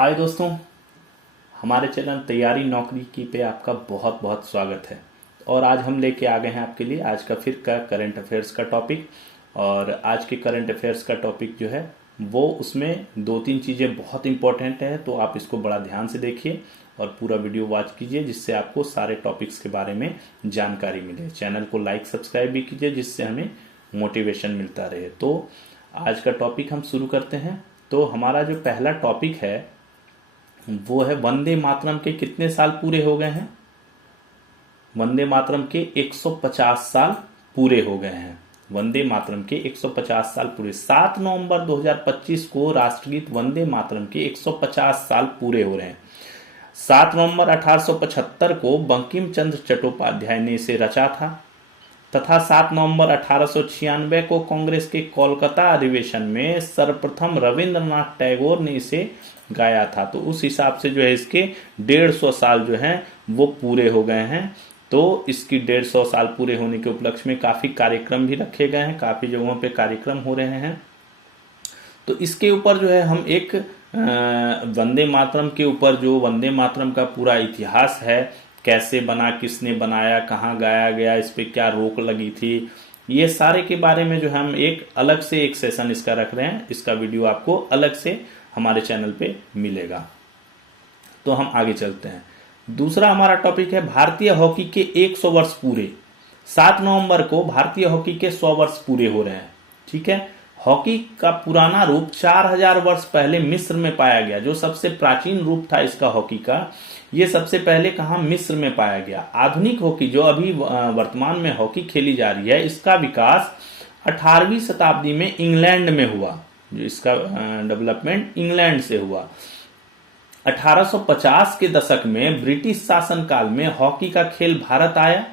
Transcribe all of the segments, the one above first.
हाय दोस्तों, हमारे चैनल तैयारी नौकरी की पे आपका बहुत बहुत स्वागत है। और आज हम लेके आ गए हैं आपके लिए आज का फिर का करंट अफेयर्स का टॉपिक। और आज के करंट अफेयर्स का टॉपिक जो है वो उसमें दो तीन चीज़ें बहुत इंपॉर्टेंट है, तो आप इसको बड़ा ध्यान से देखिए और पूरा वीडियो वॉच कीजिए जिससे आपको सारे टॉपिक्स के बारे में जानकारी मिले। चैनल को लाइक सब्सक्राइब भी कीजिए जिससे हमें मोटिवेशन मिलता रहे। तो आज का टॉपिक हम शुरू करते हैं। तो हमारा जो पहला टॉपिक है वो है वंदे मातरम के कितने साल पूरे हो गए हैं। वंदे मातरम के 150 साल पूरे हो गए हैं। वंदे मातरम के 150 साल पूरे। 7 नवंबर 2025 को राष्ट्रगीत वंदे मातरम के 150 साल पूरे हो रहे हैं। 7 नवंबर 1875 को बंकिम चंद्र चट्टोपाध्याय ने इसे रचा था तथा 7 नवंबर 1896 को कांग्रेस के कोलकाता अधिवेशन में सर्वप्रथम रविंद्रनाथ टैगोर ने इसे गाया था। तो उस हिसाब से जो है इसके 150 साल जो हैं वो पूरे हो गए हैं। तो इसकी 150 साल पूरे होने के उपलक्ष्य में काफ़ी कार्यक्रम भी रखे गए हैं, काफ़ी जगहों पे कार्यक्रम हो रहे हैं। तो इसके ऊपर जो है हम एक वंदे मातरम के ऊपर जो वंदे मातरम का पूरा इतिहास है, कैसे बना, किसने बनाया, कहाँ गाया गया, इस पे क्या रोक लगी थी, ये सारे के बारे में जो हम एक अलग से एक सेशन इसका रख रहे हैं। इसका वीडियो आपको अलग से हमारे चैनल पे मिलेगा। तो हम आगे चलते हैं। दूसरा हमारा टॉपिक है भारतीय हॉकी के 100 वर्ष पूरे। 7 नवंबर को भारतीय हॉकी के 100 वर्ष पूरे हो रहे हैं। ठीक है। हॉकी का पुराना रूप 4000 वर्ष पहले मिस्र में पाया गया। जो सबसे प्राचीन रूप था इसका हॉकी का, ये सबसे पहले कहाँ मिस्र में पाया गया। आधुनिक हॉकी जो अभी वर्तमान में हॉकी खेली जा रही है, इसका विकास 18वीं शताब्दी में इंग्लैंड में हुआ। जो इसका डेवलपमेंट इंग्लैंड से हुआ। 1850 के दशक में ब्रिटिश शासन काल में हॉकी का खेल भारत आया।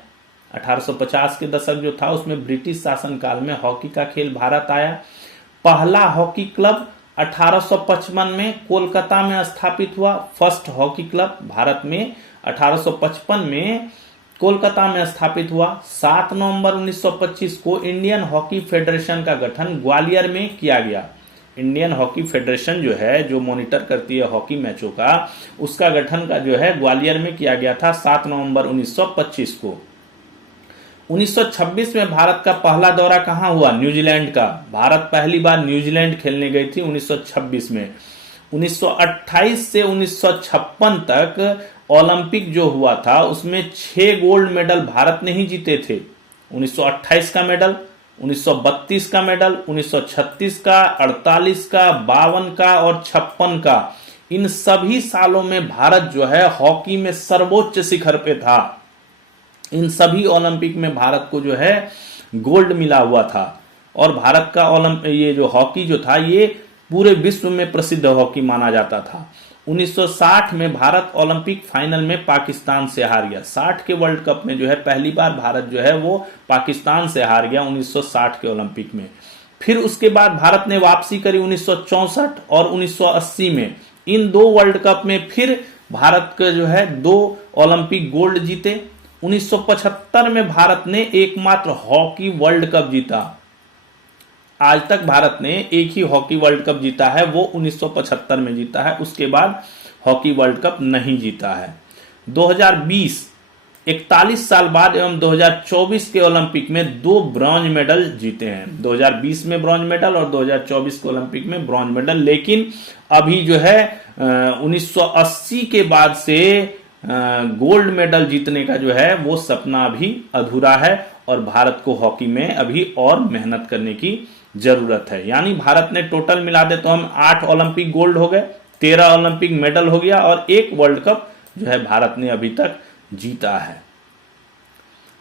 1850 के दशक जो था उसमें ब्रिटिश शासन काल में हॉकी का खेल भारत आया। पहला हॉकी क्लब 1855 में कोलकाता में स्थापित हुआ। फर्स्ट हॉकी क्लब भारत में 1855 में कोलकाता में स्थापित हुआ। 7 नवंबर 1925 को इंडियन हॉकी फेडरेशन का गठन ग्वालियर में किया गया। इंडियन हॉकी फेडरेशन जो है, जो मॉनिटर करती है हॉकी मैचों का, उसका गठन का जो है ग्वालियर में किया गया था 7 नवंबर 1925 को। 1926 में भारत का पहला दौरा कहां हुआ? न्यूजीलैंड का। भारत पहली बार न्यूजीलैंड खेलने गई थी 1926 में। 1928 से 1956 तक ओलंपिक जो हुआ था उसमें 6 गोल्ड मेडल भारत ने ही जीते थे। 1928 का मेडल, 1932 का मेडल, 1936 का, 48 का, 52 का और 56 का। इन सभी सालों में भारत जो है हॉकी में सर्वोच्च शिखर पे था। इन सभी ओलंपिक में भारत को जो है गोल्ड मिला हुआ था। और भारत का ये जो हॉकी जो था ये पूरे विश्व में प्रसिद्ध हॉकी माना जाता था। 1960 में भारत ओलंपिक फाइनल में पाकिस्तान से हार गया। 60 के वर्ल्ड कप में जो है पहली बार भारत जो है वो पाकिस्तान से हार गया 1960 के ओलंपिक में। फिर उसके बाद भारत ने वापसी करी 1964 और 1980 में। इन 2 वर्ल्ड कप में फिर भारत के जो है 2 ओलंपिक गोल्ड जीते। 1975 में भारत ने एकमात्र हॉकी वर्ल्ड कप जीता। आज तक भारत ने एक ही हॉकी वर्ल्ड कप जीता है, वो 1975 में जीता है। उसके बाद हॉकी वर्ल्ड कप नहीं जीता है। 2020 41 साल बाद एवं 2024 के ओलंपिक में 2 ब्रॉन्ज मेडल जीते हैं। 2020 में ब्रॉन्ज मेडल और 2024 के ओलंपिक में ब्रॉन्ज मेडल। लेकिन अभी जो है 1980 के बाद से गोल्ड मेडल जीतने का जो है वो सपना अभी अधूरा है और भारत को हॉकी में अभी और मेहनत करने की जरूरत है। यानी भारत ने टोटल मिला दे तो हम 8 ओलंपिक गोल्ड हो गए, 13 ओलंपिक मेडल हो गया और 1 वर्ल्ड कप जो है भारत ने अभी तक जीता है।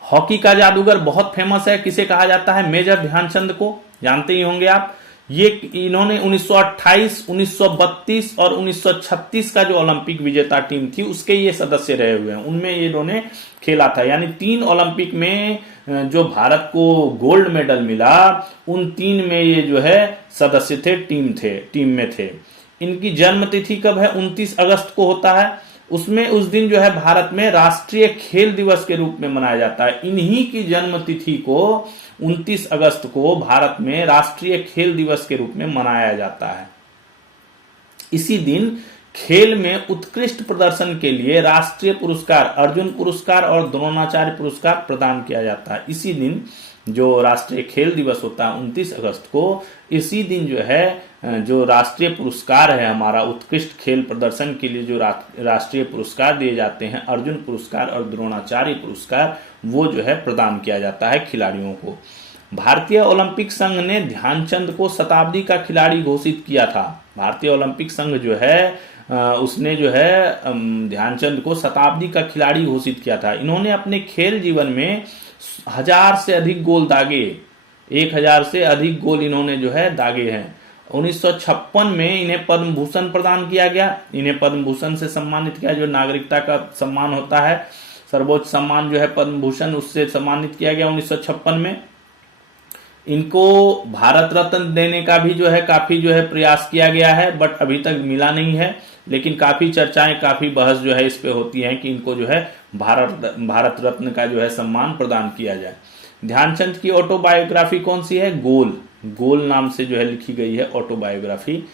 हॉकी का जादूगर बहुत फेमस है। किसे कहा जाता है? मेजर ध्यानचंद को जानते ही होंगे आप। ये इन्होंने 1928, 1932 और 1936 का जो ओलंपिक विजेता टीम थी उसके ये सदस्य रहे हुए हैं। उनमें ये इन्होंने खेला था। यानी 3 ओलंपिक में जो भारत को गोल्ड मेडल मिला उन 3 में ये जो है सदस्य थे, टीम में थे। इनकी जन्म तिथि कब है? 29 अगस्त को होता है। उसमें उस दिन जो है भारत में राष्ट्रीय खेल दिवस के रूप में मनाया जाता है। इन्हीं की जन्म तिथि को 29 अगस्त को भारत में राष्ट्रीय खेल दिवस के रूप में मनाया जाता है। इसी दिन खेल में उत्कृष्ट प्रदर्शन के लिए राष्ट्रीय पुरस्कार, अर्जुन पुरस्कार और द्रोणाचार्य पुरस्कार प्रदान किया जाता है। इसी दिन जो राष्ट्रीय खेल दिवस होता है 29 अगस्त को, इसी दिन जो है जो राष्ट्रीय पुरस्कार है हमारा, उत्कृष्ट खेल प्रदर्शन के लिए जो राष्ट्रीय पुरस्कार दिए जाते हैं, अर्जुन पुरस्कार और द्रोणाचार्य पुरस्कार, वो जो है प्रदान किया जाता है खिलाड़ियों को। भारतीय ओलंपिक संघ ने ध्यानचंद को शताब्दी का खिलाड़ी घोषित किया था। भारतीय ओलंपिक संघ जो है उसने जो है ध्यानचंद को शताब्दी का खिलाड़ी घोषित किया था। इन्होंने अपने खेल जीवन में 1000 से अधिक गोल दागे, 1000 से अधिक गोल इन्होंने जो है दागे हैं। 1956 में इन्हें पद्म भूषण प्रदान किया गया। इन्हें पद्म भूषण से सम्मानित किया, जो नागरिकता का सम्मान होता है, सर्वोच्च सम्मान जो है पद्म भूषण, उससे सम्मानित किया गया 1956 में। इनको भारत रत्न देने का भी जो है काफी जो है प्रयास किया गया है, बट अभी तक मिला नहीं है। लेकिन काफी चर्चाएं, काफी बहस जो है इस पे होती है कि इनको जो है भारत रत्न का जो है सम्मान प्रदान किया जाए। ध्यानचंद की ऑटोबायोग्राफी कौन सी है? गोल नाम से जो है लिखी गई है ऑटोबायोग्राफी,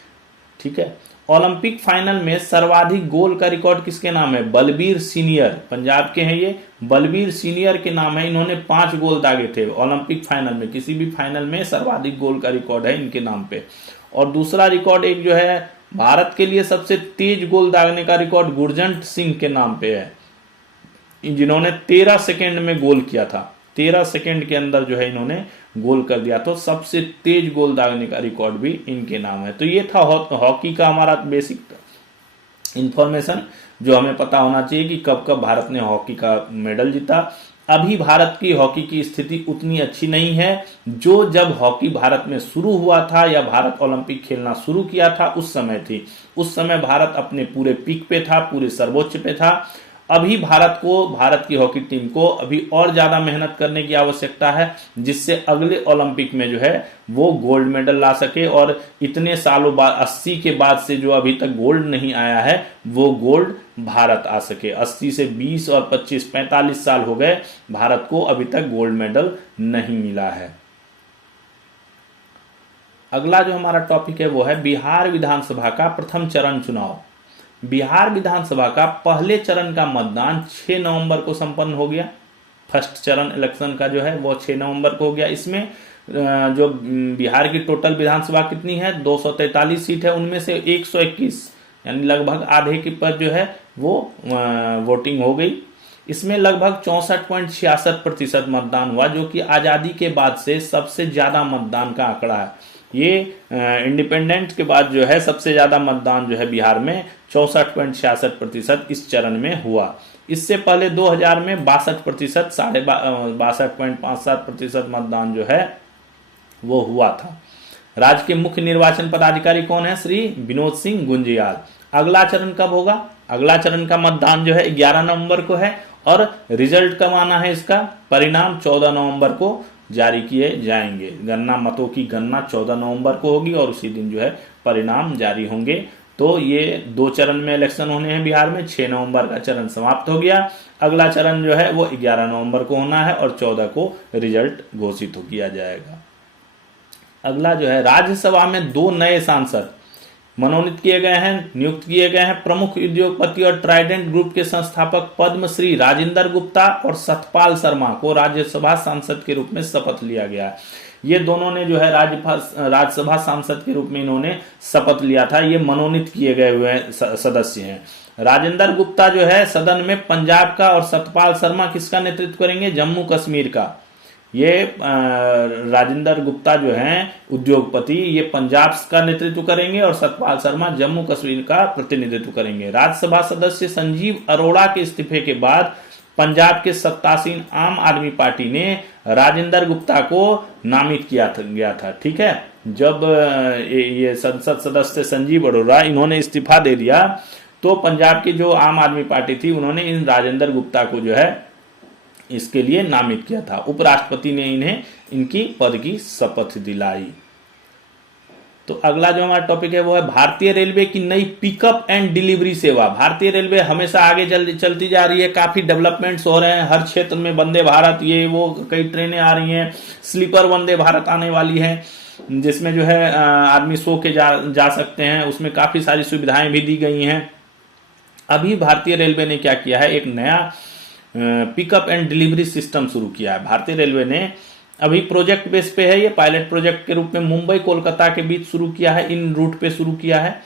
ठीक है। ओलंपिक फाइनल में सर्वाधिक गोल का रिकॉर्ड किसके नाम है? बलबीर सीनियर, पंजाब के हैं ये, बलबीर सीनियर के नाम है। इन्होंने 5 गोल दागे थे ओलंपिक फाइनल में। किसी भी फाइनल में सर्वाधिक गोल का रिकॉर्ड है इनके नाम पे। और दूसरा रिकॉर्ड एक जो है भारत के लिए सबसे तेज गोल दागने का रिकॉर्ड गुरजंट सिंह के नाम पे है, जिन्होंने 13 सेकेंड में गोल किया था। 13 सेकेंड के अंदर जो है इन्होंने गोल कर दिया, तो सबसे तेज गोल दागने का रिकॉर्ड भी इनके नाम है। तो ये था हॉकी का हमारा बेसिक इंफॉर्मेशन जो हमें पता होना चाहिए कि कब कब भारत ने हॉकी का मेडल जीता। अभी भारत की हॉकी की स्थिति उतनी अच्छी नहीं है जो जब हॉकी भारत में शुरू हुआ था या भारत ओलंपिक खेलना शुरू किया था उस समय थी। उस समय भारत अपने पूरे पीक पे था, पूरे सर्वोच्च पे था। अभी भारत की हॉकी टीम को अभी और ज्यादा मेहनत करने की आवश्यकता है, जिससे अगले ओलंपिक में जो है वो गोल्ड मेडल ला सके। और इतने सालों बाद 80 के बाद से जो अभी तक गोल्ड नहीं आया है, वो गोल्ड भारत आ सके। 80 से 20 और 25 45 साल हो गए, भारत को अभी तक गोल्ड मेडल नहीं मिला है। अगला जो हमारा टॉपिक है वो है बिहार विधानसभा का प्रथम चरण चुनाव। बिहार विधानसभा का पहले चरण का मतदान 6 नवंबर को संपन्न हो गया। फर्स्ट चरण इलेक्शन का जो है वो 6 नवंबर को हो गया। इसमें जो बिहार की टोटल विधानसभा कितनी है? 243 सीट है, उनमें से 121 यानी लगभग आधे के पर जो है वो वोटिंग हो गई। इसमें लगभग 64.66% मतदान हुआ, जो कि आजादी के बाद से सबसे ज्यादा मतदान का आंकड़ा है। ये इंडिपेंडेंट के बाद जो है सबसे ज्यादा मतदान जो है बिहार में 64.66% इस चरण में हुआ। इससे पहले 2000 में 62%, 62.57% मतदान जो है वो हुआ था। राज्य के मुख्य निर्वाचन पदाधिकारी कौन है? श्री विनोद सिंह गुंजियाल। अगला चरण कब होगा? अगला चरण का मतदान जो है 11 नवंबर को है, और रिजल्ट कब आना है? इसका परिणाम 14 नवंबर को जारी किए जाएंगे। गणना, मतों की गणना 14 नवंबर को होगी और उसी दिन जो है परिणाम जारी होंगे। तो ये 2 चरण में इलेक्शन होने हैं बिहार में। 6 नवंबर का चरण समाप्त हो गया। अगला चरण जो है वो 11 नवंबर को होना है और 14 को रिजल्ट घोषित किया जाएगा। अगला जो है राज्यसभा में 2 नए सांसद मनोनीत किए गए हैं, नियुक्त किए गए हैं। प्रमुख उद्योगपति और ट्राइडेंट ग्रुप के संस्थापक पद्मश्री राजेंद्र गुप्ता और सतपाल शर्मा को राज्यसभा सांसद के रूप में शपथ लिया गया। ये दोनों ने जो है राज्यसभा सांसद के रूप में इन्होंने शपथ लिया था। ये मनोनीत किए गए हुए सदस्य हैं। राजेंद्र गुप्ता जो है सदन में पंजाब का, और सतपाल शर्मा किसका नेतृत्व करेंगे? जम्मू कश्मीर का। ये राजेंद्र गुप्ता जो हैं उद्योगपति, ये पंजाब का नेतृत्व करेंगे और सतपाल शर्मा जम्मू कश्मीर का प्रतिनिधित्व करेंगे। राज्यसभा सदस्य संजीव अरोड़ा के इस्तीफे के बाद पंजाब के सत्तासीन आम आदमी पार्टी ने राजेंद्र गुप्ता को नामित किया गया था। ठीक है, जब ये संसद सदस्य संजीव अरोड़ा इन्होंने इस्तीफा दे दिया, तो पंजाब की जो आम आदमी पार्टी थी उन्होंने इन राजेंद्र गुप्ता को जो है इसके लिए नामित किया था। उपराष्ट्रपति ने इन्हें इनकी पद की शपथ दिलाई। तो अगला जो हमारा टॉपिक है वो है भारतीय रेलवे की नई पिकअप एंड डिलीवरी सेवा। भारतीय रेलवे हमेशा आगे चलती जा रही है, काफी डेवलपमेंट्स हो रहे हैं हर क्षेत्र में। वंदे भारत, ये वो कई ट्रेनें आ रही हैं। स्लीपर वंदे भारत आने वाली है, जिसमें जो है आदमी सो के जा सकते हैं। उसमें काफी सारी सुविधाएं भी दी गई हैं। अभी भारतीय रेलवे ने क्या किया है, एक नया पिकअप एंड डिलीवरी सिस्टम शुरू किया है। भारतीय रेलवे ने अभी प्रोजेक्ट बेस पे है, ये पायलट प्रोजेक्ट के रूप में मुंबई कोलकाता के बीच शुरू किया है, इन रूट पे शुरू किया है।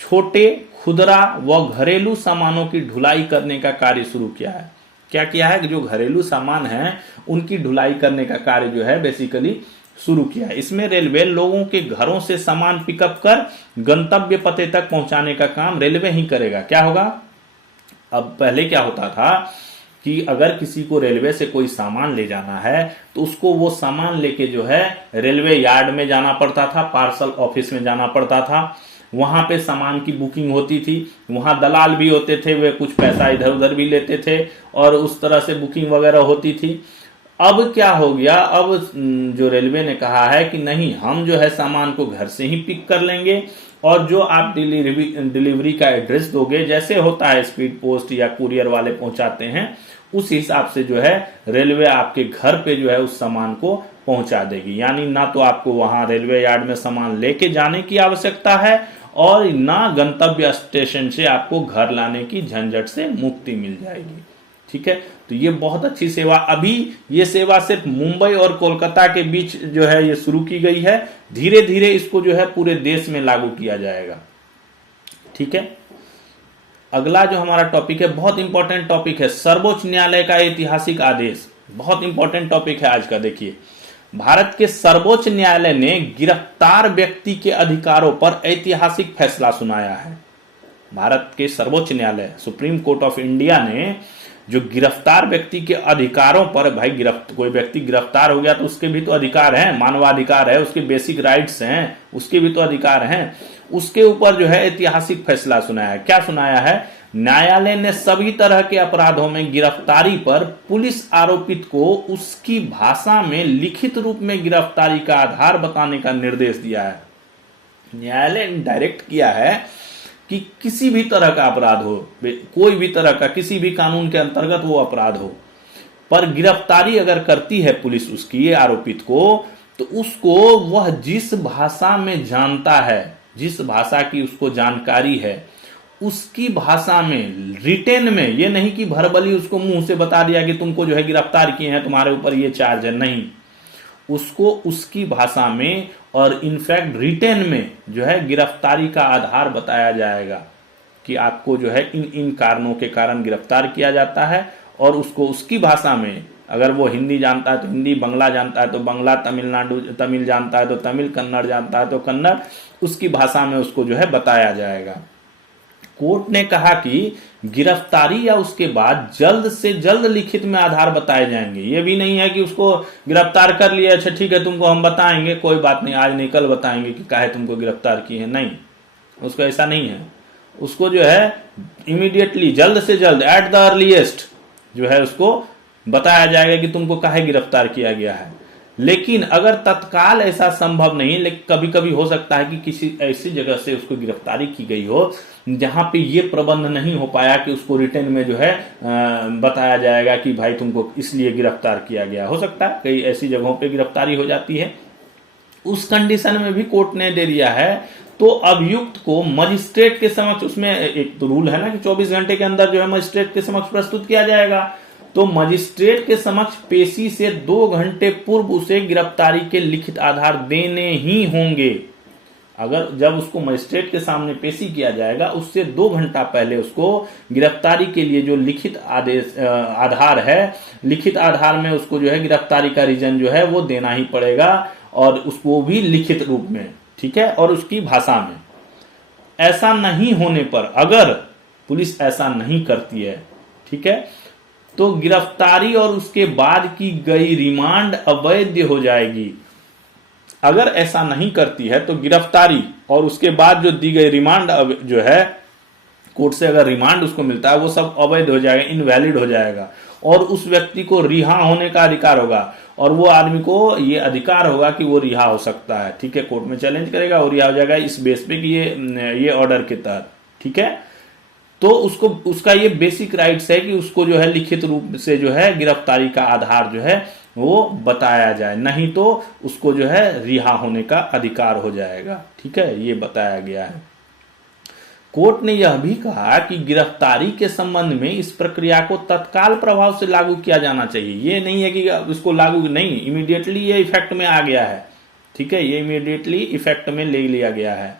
छोटे, खुदरा व घरेलू सामानों की ढुलाई करने का कार्य शुरू किया है। क्या किया है, जो घरेलू सामान है उनकी ढुलाई करने का कार्य जो है बेसिकली शुरू किया है। इसमें रेलवे लोगों के घरों से सामान पिकअप कर गंतव्य पते तक पहुंचाने का काम रेलवे ही करेगा। क्या होगा, अब पहले क्या होता था कि अगर किसी को रेलवे से कोई सामान ले जाना है तो उसको वो सामान लेके जो है रेलवे यार्ड में जाना पड़ता था, पार्सल ऑफिस में जाना पड़ता था, वहां पे सामान की बुकिंग होती थी, वहां दलाल भी होते थे, वे कुछ पैसा इधर उधर भी लेते थे और उस तरह से बुकिंग वगैरह होती थी। अब क्या हो गया, अब जो रेलवे ने कहा है कि नहीं, हम जो है सामान को घर से ही पिक कर लेंगे और जो आप डिलीवरी का एड्रेस दोगे, जैसे होता है स्पीड पोस्ट या कुरियर वाले पहुंचाते हैं, उस हिसाब से जो है रेलवे आपके घर पे जो है उस सामान को पहुंचा देगी। यानी ना तो आपको वहां रेलवे यार्ड में सामान लेके जाने की आवश्यकता है और ना गंतव्य स्टेशन से आपको घर लाने की झंझट से मुक्ति मिल जाएगी। ठीक है, तो ये बहुत अच्छी सेवा, अभी ये सेवा सिर्फ मुंबई और कोलकाता के बीच जो है ये शुरू की गई है, धीरे धीरे इसको जो है पूरे देश में लागू किया जाएगा। ठीक है, अगला जो हमारा टॉपिक है, बहुत इंपॉर्टेंट टॉपिक है, सर्वोच्च न्यायालय का ऐतिहासिक आदेश। बहुत इंपॉर्टेंट टॉपिक है आज का। देखिए, भारत के सर्वोच्च न्यायालय ने गिरफ्तार व्यक्ति के अधिकारों पर ऐतिहासिक फैसला सुनाया है। भारत के सर्वोच्च न्यायालय, सुप्रीम कोर्ट ऑफ इंडिया ने जो गिरफ्तार व्यक्ति के अधिकारों पर, भाई कोई व्यक्ति गिरफ्तार हो गया तो उसके भी तो अधिकार हैं, मानवाधिकार है, उसके बेसिक राइट्स हैं, उसके भी तो अधिकार हैं, उसके ऊपर जो है ऐतिहासिक फैसला सुनाया है। क्या सुनाया है, न्यायालय ने सभी तरह के अपराधों में गिरफ्तारी पर पुलिस आरोपित को उसकी भाषा में लिखित रूप में गिरफ्तारी का आधार बताने का निर्देश दिया है। न्यायालय ने डायरेक्ट किया है कि किसी भी तरह का अपराध हो, कोई भी तरह का, किसी भी कानून के अंतर्गत वो अपराध हो, पर गिरफ्तारी अगर करती है पुलिस उसकी ये आरोपित को, तो उसको वह जिस भाषा में जानता है, जिस भाषा की उसको जानकारी है, उसकी भाषा में, रिटेन में, ये नहीं कि भरबली उसको मुंह से बता दिया कि तुमको जो है गिरफ्तार किए हैं, तुम्हारे ऊपर ये चार्ज है, नहीं, उसको उसकी भाषा में और इनफैक्ट रिटेन में जो है गिरफ्तारी का आधार बताया जाएगा कि आपको जो है इन इन कारणों के कारण गिरफ्तार किया जाता है, और उसको उसकी भाषा में, अगर वो हिंदी जानता है तो हिंदी, बांग्ला जानता है तो बांग्ला, तमिल जानता है तो तमिल, कन्नड़ जानता है तो कन्नड़, उसकी भाषा में उसको जो है बताया जाएगा। कोर्ट ने कहा कि गिरफ्तारी या उसके बाद जल्द से जल्द लिखित में आधार बताए जाएंगे। ये भी नहीं है कि उसको गिरफ्तार कर लिया, अच्छा ठीक है तुमको हम बताएंगे, कोई बात नहीं, आज नहीं कल बताएंगे कि काहे तुमको गिरफ्तार किए हैं, नहीं, उसको ऐसा नहीं है। उसको जो है इमीडिएटली, जल्द से जल्द, एट द अर्लीएस्ट जो है उसको बताया जाएगा कि तुमको काहे गिरफ्तार किया गया है। लेकिन अगर तत्काल ऐसा संभव नहीं, लेकिन कभी कभी हो सकता है कि किसी ऐसी जगह से उसको गिरफ्तारी की गई हो जहां पे ये प्रबंध नहीं हो पाया कि उसको रिटर्न में जो है बताया जाएगा कि भाई तुमको इसलिए गिरफ्तार किया गया, हो सकता है कई ऐसी जगहों पे गिरफ्तारी हो जाती है, उस कंडीशन में भी कोर्ट ने दे दिया है, तो अभियुक्त को मजिस्ट्रेट के समक्ष, उसमें एक तो रूल है ना कि 24 घंटे के अंदर जो है मजिस्ट्रेट के समक्ष प्रस्तुत किया जाएगा, तो मजिस्ट्रेट के समक्ष पेशी से 2 घंटे पूर्व उसे गिरफ्तारी के लिखित आधार देने ही होंगे। अगर जब उसको मजिस्ट्रेट के सामने पेशी किया जाएगा, उससे 2 घंटा पहले उसको गिरफ्तारी के लिए जो लिखित आधार है, लिखित आधार में उसको जो है गिरफ्तारी का रीजन जो है वो देना ही पड़ेगा, और उसको भी लिखित रूप में, ठीक है, और उसकी भाषा में। ऐसा नहीं होने पर, अगर पुलिस ऐसा नहीं करती है, ठीक है, तो गिरफ्तारी और उसके बाद की गई रिमांड अवैध हो जाएगी। अगर ऐसा नहीं करती है तो गिरफ्तारी और उसके बाद जो दी गई रिमांड जो है, कोर्ट से अगर रिमांड उसको मिलता है, वो सब अवैध हो जाएगा, इनवैलिड हो जाएगा, और उस व्यक्ति को रिहा होने का अधिकार होगा, और वो आदमी को ये अधिकार होगा कि वो रिहा हो सकता है, ठीक है, कोर्ट में चैलेंज करेगा और रिहा हो जाएगा इस बेस पे कि ये ऑर्डर के तहत, ठीक है। तो उसको, उसका ये बेसिक राइट्स है कि उसको जो है लिखित रूप से जो है गिरफ्तारी का आधार जो है वो बताया जाए, नहीं तो उसको जो है रिहा होने का अधिकार हो जाएगा, ठीक है, ये बताया गया है। कोर्ट ने यह भी कहा कि गिरफ्तारी के संबंध में इस प्रक्रिया को तत्काल प्रभाव से लागू किया जाना चाहिए। ये नहीं है कि इसको लागू नहीं, इमीडिएटली ये इफेक्ट में आ गया है, ठीक है, ये इमीडिएटली इफेक्ट में ले लिया गया है।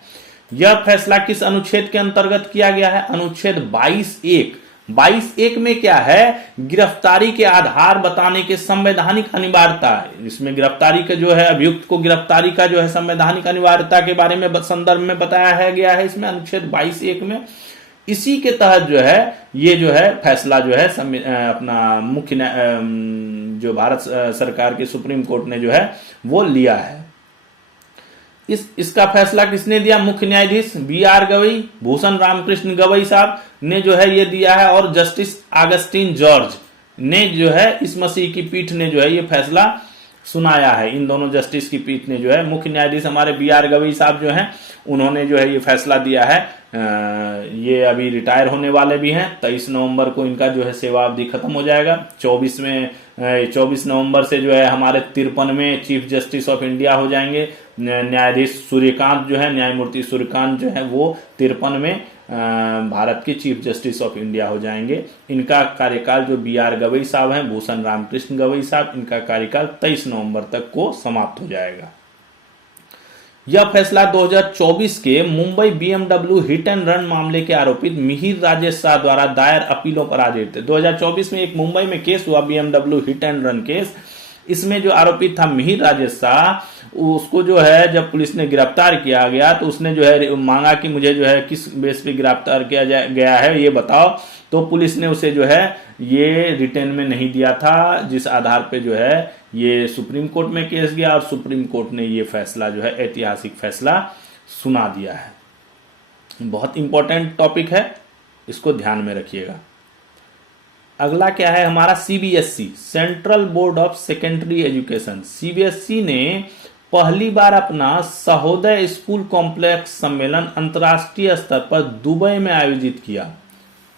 यह फैसला किस अनुच्छेद के अंतर्गत किया गया है? अनुच्छेद 22(1). 22(1) में क्या है? गिरफ्तारी के आधार बताने के संवैधानिक अनिवार्यता। इसमें गिरफ्तारी के जो है, अभियुक्त को गिरफ्तारी का जो है संवैधानिक अनिवार्यता के बारे में संदर्भ में बताया है गया है इसमें अनुच्छेद 22(1) में। इसी के तहत जो है ये जो है फैसला जो है अपना मुख्य जो भारत सरकार के सुप्रीम कोर्ट ने जो है वो लिया है। इसका फैसला किसने दिया? मुख्य न्यायाधीश BR गवई, भूषण रामकृष्ण गवई साहब ने जो है ये दिया है, और जस्टिस अगस्टिन जॉर्ज ने जो है इस मसीह की पीठ ने जो है ये फैसला सुनाया है। इन दोनों जस्टिस की पीठ ने जो है, मुख्य न्यायाधीश हमारे BR गवई साहब जो हैं उन्होंने जो है ये फैसला दिया है। ये अभी रिटायर होने वाले भी हैं। 23 नवंबर को इनका जो है सेवावधि खत्म हो जाएगा। 24 नवंबर से जो है हमारे 53वें चीफ जस्टिस ऑफ इंडिया हो जाएंगे। न्यायाधीश सूर्यकांत जो है, न्यायमूर्ति सूर्यकांत जो है वो 53वें भारत के चीफ जस्टिस ऑफ इंडिया हो जाएंगे। इनका कार्यकाल जो BR गवई साहब हैं, भूषण रामकृष्ण गवई साहब, इनका कार्यकाल 23 नवंबर तक को समाप्त हो जाएगा। यह फैसला 2024 के Mumbai BMW hit and run मामले के आरोपित मिहिर राजेश शाह द्वारा दायर अपीलों पर आधारित है। 2024 में एक मुंबई में केस हुआ, BMW hit and run case. इसमें जो आरोपित था मिहिर राजेश शाह, उसको जो है जब पुलिस ने गिरफ्तार किया गया तो उसने जो है मांगा कि मुझे जो है किस बेस पे गिरफ्तार किया गया है ये बताओ। तो पुलिस ने उसे जो है ये रिटेन में नहीं दिया था, जिस आधार पे जो है ये सुप्रीम कोर्ट में केस गया, और सुप्रीम कोर्ट ने ये फैसला जो है ऐतिहासिक फैसला सुना दिया है। बहुत इंपॉर्टेंट टॉपिक है, इसको ध्यान में रखिएगा। अगला क्या है हमारा? CBSE, central board of secondary education. CBSE ने पहली बार अपना सहोदय स्कूल कॉम्प्लेक्स सम्मेलन अंतर्राष्ट्रीय स्तर पर दुबई में आयोजित किया।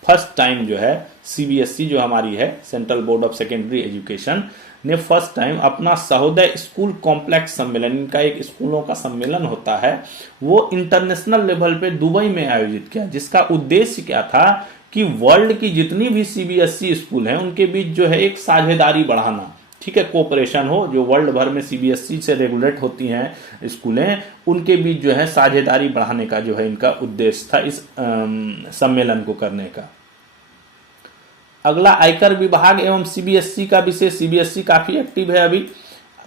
फर्स्ट टाइम जो है CBSE जो हमारी है, central board of secondary education, ने फर्स्ट टाइम अपना सहोदय स्कूल कॉम्प्लेक्स सम्मेलन, इनका एक स्कूलों का सम्मेलन होता है, वो इंटरनेशनल लेवल पे दुबई में आयोजित किया। जिसका उद्देश्य क्या था कि वर्ल्ड की जितनी भी CBSE स्कूल हैं उनके बीच जो है एक साझेदारी बढ़ाना, ठीक है, कोऑपरेशन हो। जो वर्ल्ड भर में CBSE से रेगुलेट होती हैं स्कूलें, उनके बीच जो है साझेदारी बढ़ाने का जो है इनका उद्देश्य था इस सम्मेलन को करने का। अगला आयकर विभाग एवं CBSE का विषय। CBSE काफी एक्टिव है अभी,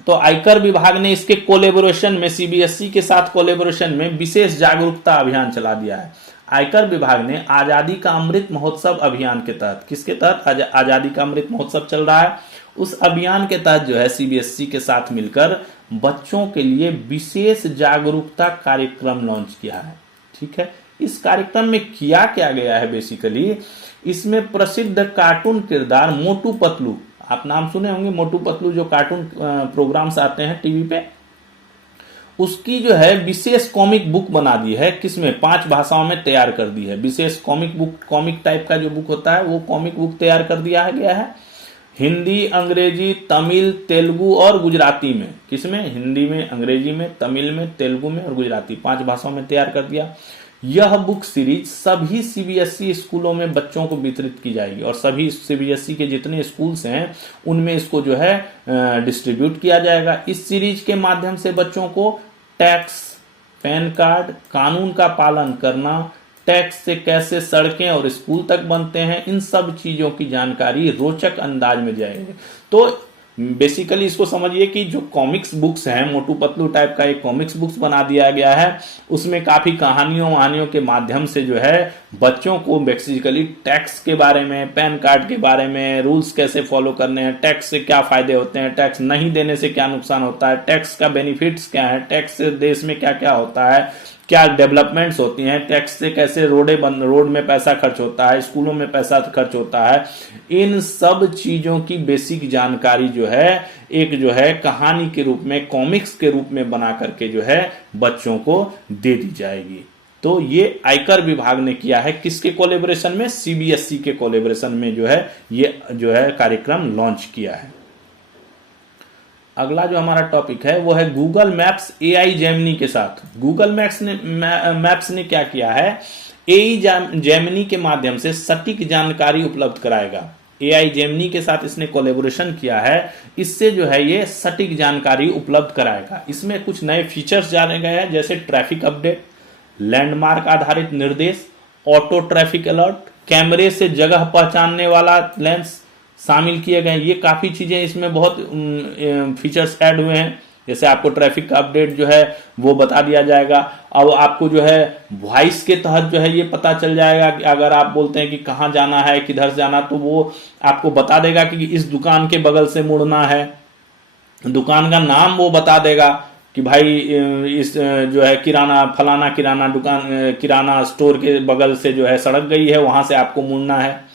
तो आयकर विभाग ने इसके कोलेबोरेशन में, CBSE के साथ कोलेबोरेशन में विशेष जागरूकता अभियान चला दिया है। आयकर विभाग ने आजादी का अमृत महोत्सव अभियान के तहत, किसके तहत? आजादी का अमृत महोत्सव चल रहा है, उस अभियान के तहत जो है CBSE के साथ मिलकर बच्चों के लिए विशेष जागरूकता कार्यक्रम लॉन्च किया है, ठीक है। इस कार्यक्रम में किया क्या गया है बेसिकली, इसमें प्रसिद्ध कार्टून किरदार मोटू पतलू, आप नाम सुने होंगे मोटू पतलू, जो कार्टून प्रोग्राम्स आते हैं टीवी पे, उसकी जो है विशेष कॉमिक बुक बना दी है। किसमें? 5 भाषाओं में तैयार कर दी है। विशेष कॉमिक बुक, कॉमिक टाइप का जो बुक होता है वो कॉमिक बुक तैयार कर दिया गया है। हिंदी, अंग्रेजी, तमिल, तेलुगु और गुजराती में। किसमें? हिंदी में, अंग्रेजी में, तमिल में, तेलुगु में और गुजराती, 5 भाषाओं में तैयार कर दिया। यह बुक सीरीज सभी CBSE स्कूलों में बच्चों को वितरित की जाएगी, और सभी CBSE के जितने स्कूल्स हैं उनमें इसको जो है डिस्ट्रीब्यूट किया जाएगा। इस सीरीज के माध्यम से बच्चों को टैक्स, पैन कार्ड, कानून का पालन करना, टैक्स से कैसे सड़कें और स्कूल तक बनते हैं, इन सब चीजों की जानकारी रोचक अंदाज में जाएगी। तो बेसिकली इसको समझिए कि जो कॉमिक्स बुक्स हैं, मोटू पतलू टाइप का एक कॉमिक्स बुक्स बना दिया गया है, उसमें काफी कहानियों के माध्यम से जो है बच्चों को बेसिकली टैक्स के बारे में, पैन कार्ड के बारे में, रूल्स कैसे फॉलो करने हैं, टैक्स से क्या फायदे होते हैं, टैक्स नहीं देने से क्या नुकसान होता है, टैक्स का बेनिफिट्स क्या है, टैक्स से देश में क्या क्या होता है, क्या डेवलपमेंट्स होती हैं, टैक्स से कैसे रोड में पैसा खर्च होता है, स्कूलों में पैसा खर्च होता है, इन सब चीजों की बेसिक जानकारी जो है एक जो है कहानी के रूप में, कॉमिक्स के रूप में बना करके जो है बच्चों को दे दी जाएगी। तो ये आयकर विभाग ने किया है, किसके कोलैबोरेशन में? CBSE के कोलैबोरेशन में जो है ये जो है कार्यक्रम लॉन्च किया है। अगला जो हमारा टॉपिक है वो है गूगल मैप्स AI जेमिनी के साथ। गूगल मैप्स ने क्या किया है, एआई जेमिनी के माध्यम से सटीक जानकारी उपलब्ध कराएगा। एआई जेमिनी के साथ इसने कोलैबोरेशन किया है, इससे जो है ये सटीक जानकारी उपलब्ध कराएगा। इसमें कुछ नए फीचर्स जाने गए हैं, जैसे ट्रैफिक अपडेट, लैंडमार्क आधारित निर्देश, ऑटो ट्रैफिक अलर्ट, कैमरे से जगह पहचानने वाला लेंस शामिल किए गए। ये काफी चीजें इसमें बहुत फीचर्स ऐड हुए हैं। जैसे आपको ट्रैफिक का अपडेट जो है वो बता दिया जाएगा। अब आपको जो है वॉइस के तहत जो है ये पता चल जाएगा कि अगर आप बोलते हैं कि कहाँ जाना है, किधर जाना, तो वो आपको बता देगा कि इस दुकान के बगल से मुड़ना है। दुकान का नाम वो बता देगा कि भाई इस जो है किराना, फलाना किराना दुकान, किराना स्टोर के बगल से जो है सड़क गई है, वहां से आपको मुड़ना है।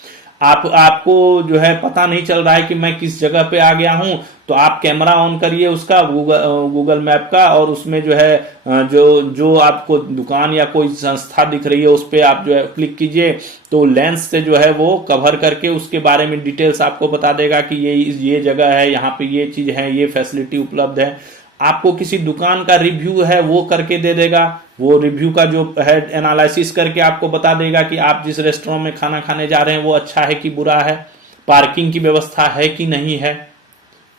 आपको जो है पता नहीं चल रहा है कि मैं किस जगह पे आ गया हूं, तो आप कैमरा ऑन करिए उसका, गूगल मैप का, और उसमें जो है जो आपको दुकान या कोई संस्था दिख रही है उस पर आप जो है क्लिक कीजिए, तो लेंस से जो है वो कवर करके उसके बारे में डिटेल्स आपको बता देगा कि ये जगह है, यहाँ पे ये चीज है, ये फैसिलिटी उपलब्ध है। आपको किसी दुकान का रिव्यू है वो करके दे देगा, वो रिव्यू का जो है एनालिसिस करके आपको बता देगा कि आप जिस रेस्टोरेंट में खाना खाने जा रहे हैं वो अच्छा है कि बुरा है, पार्किंग की व्यवस्था है कि नहीं है।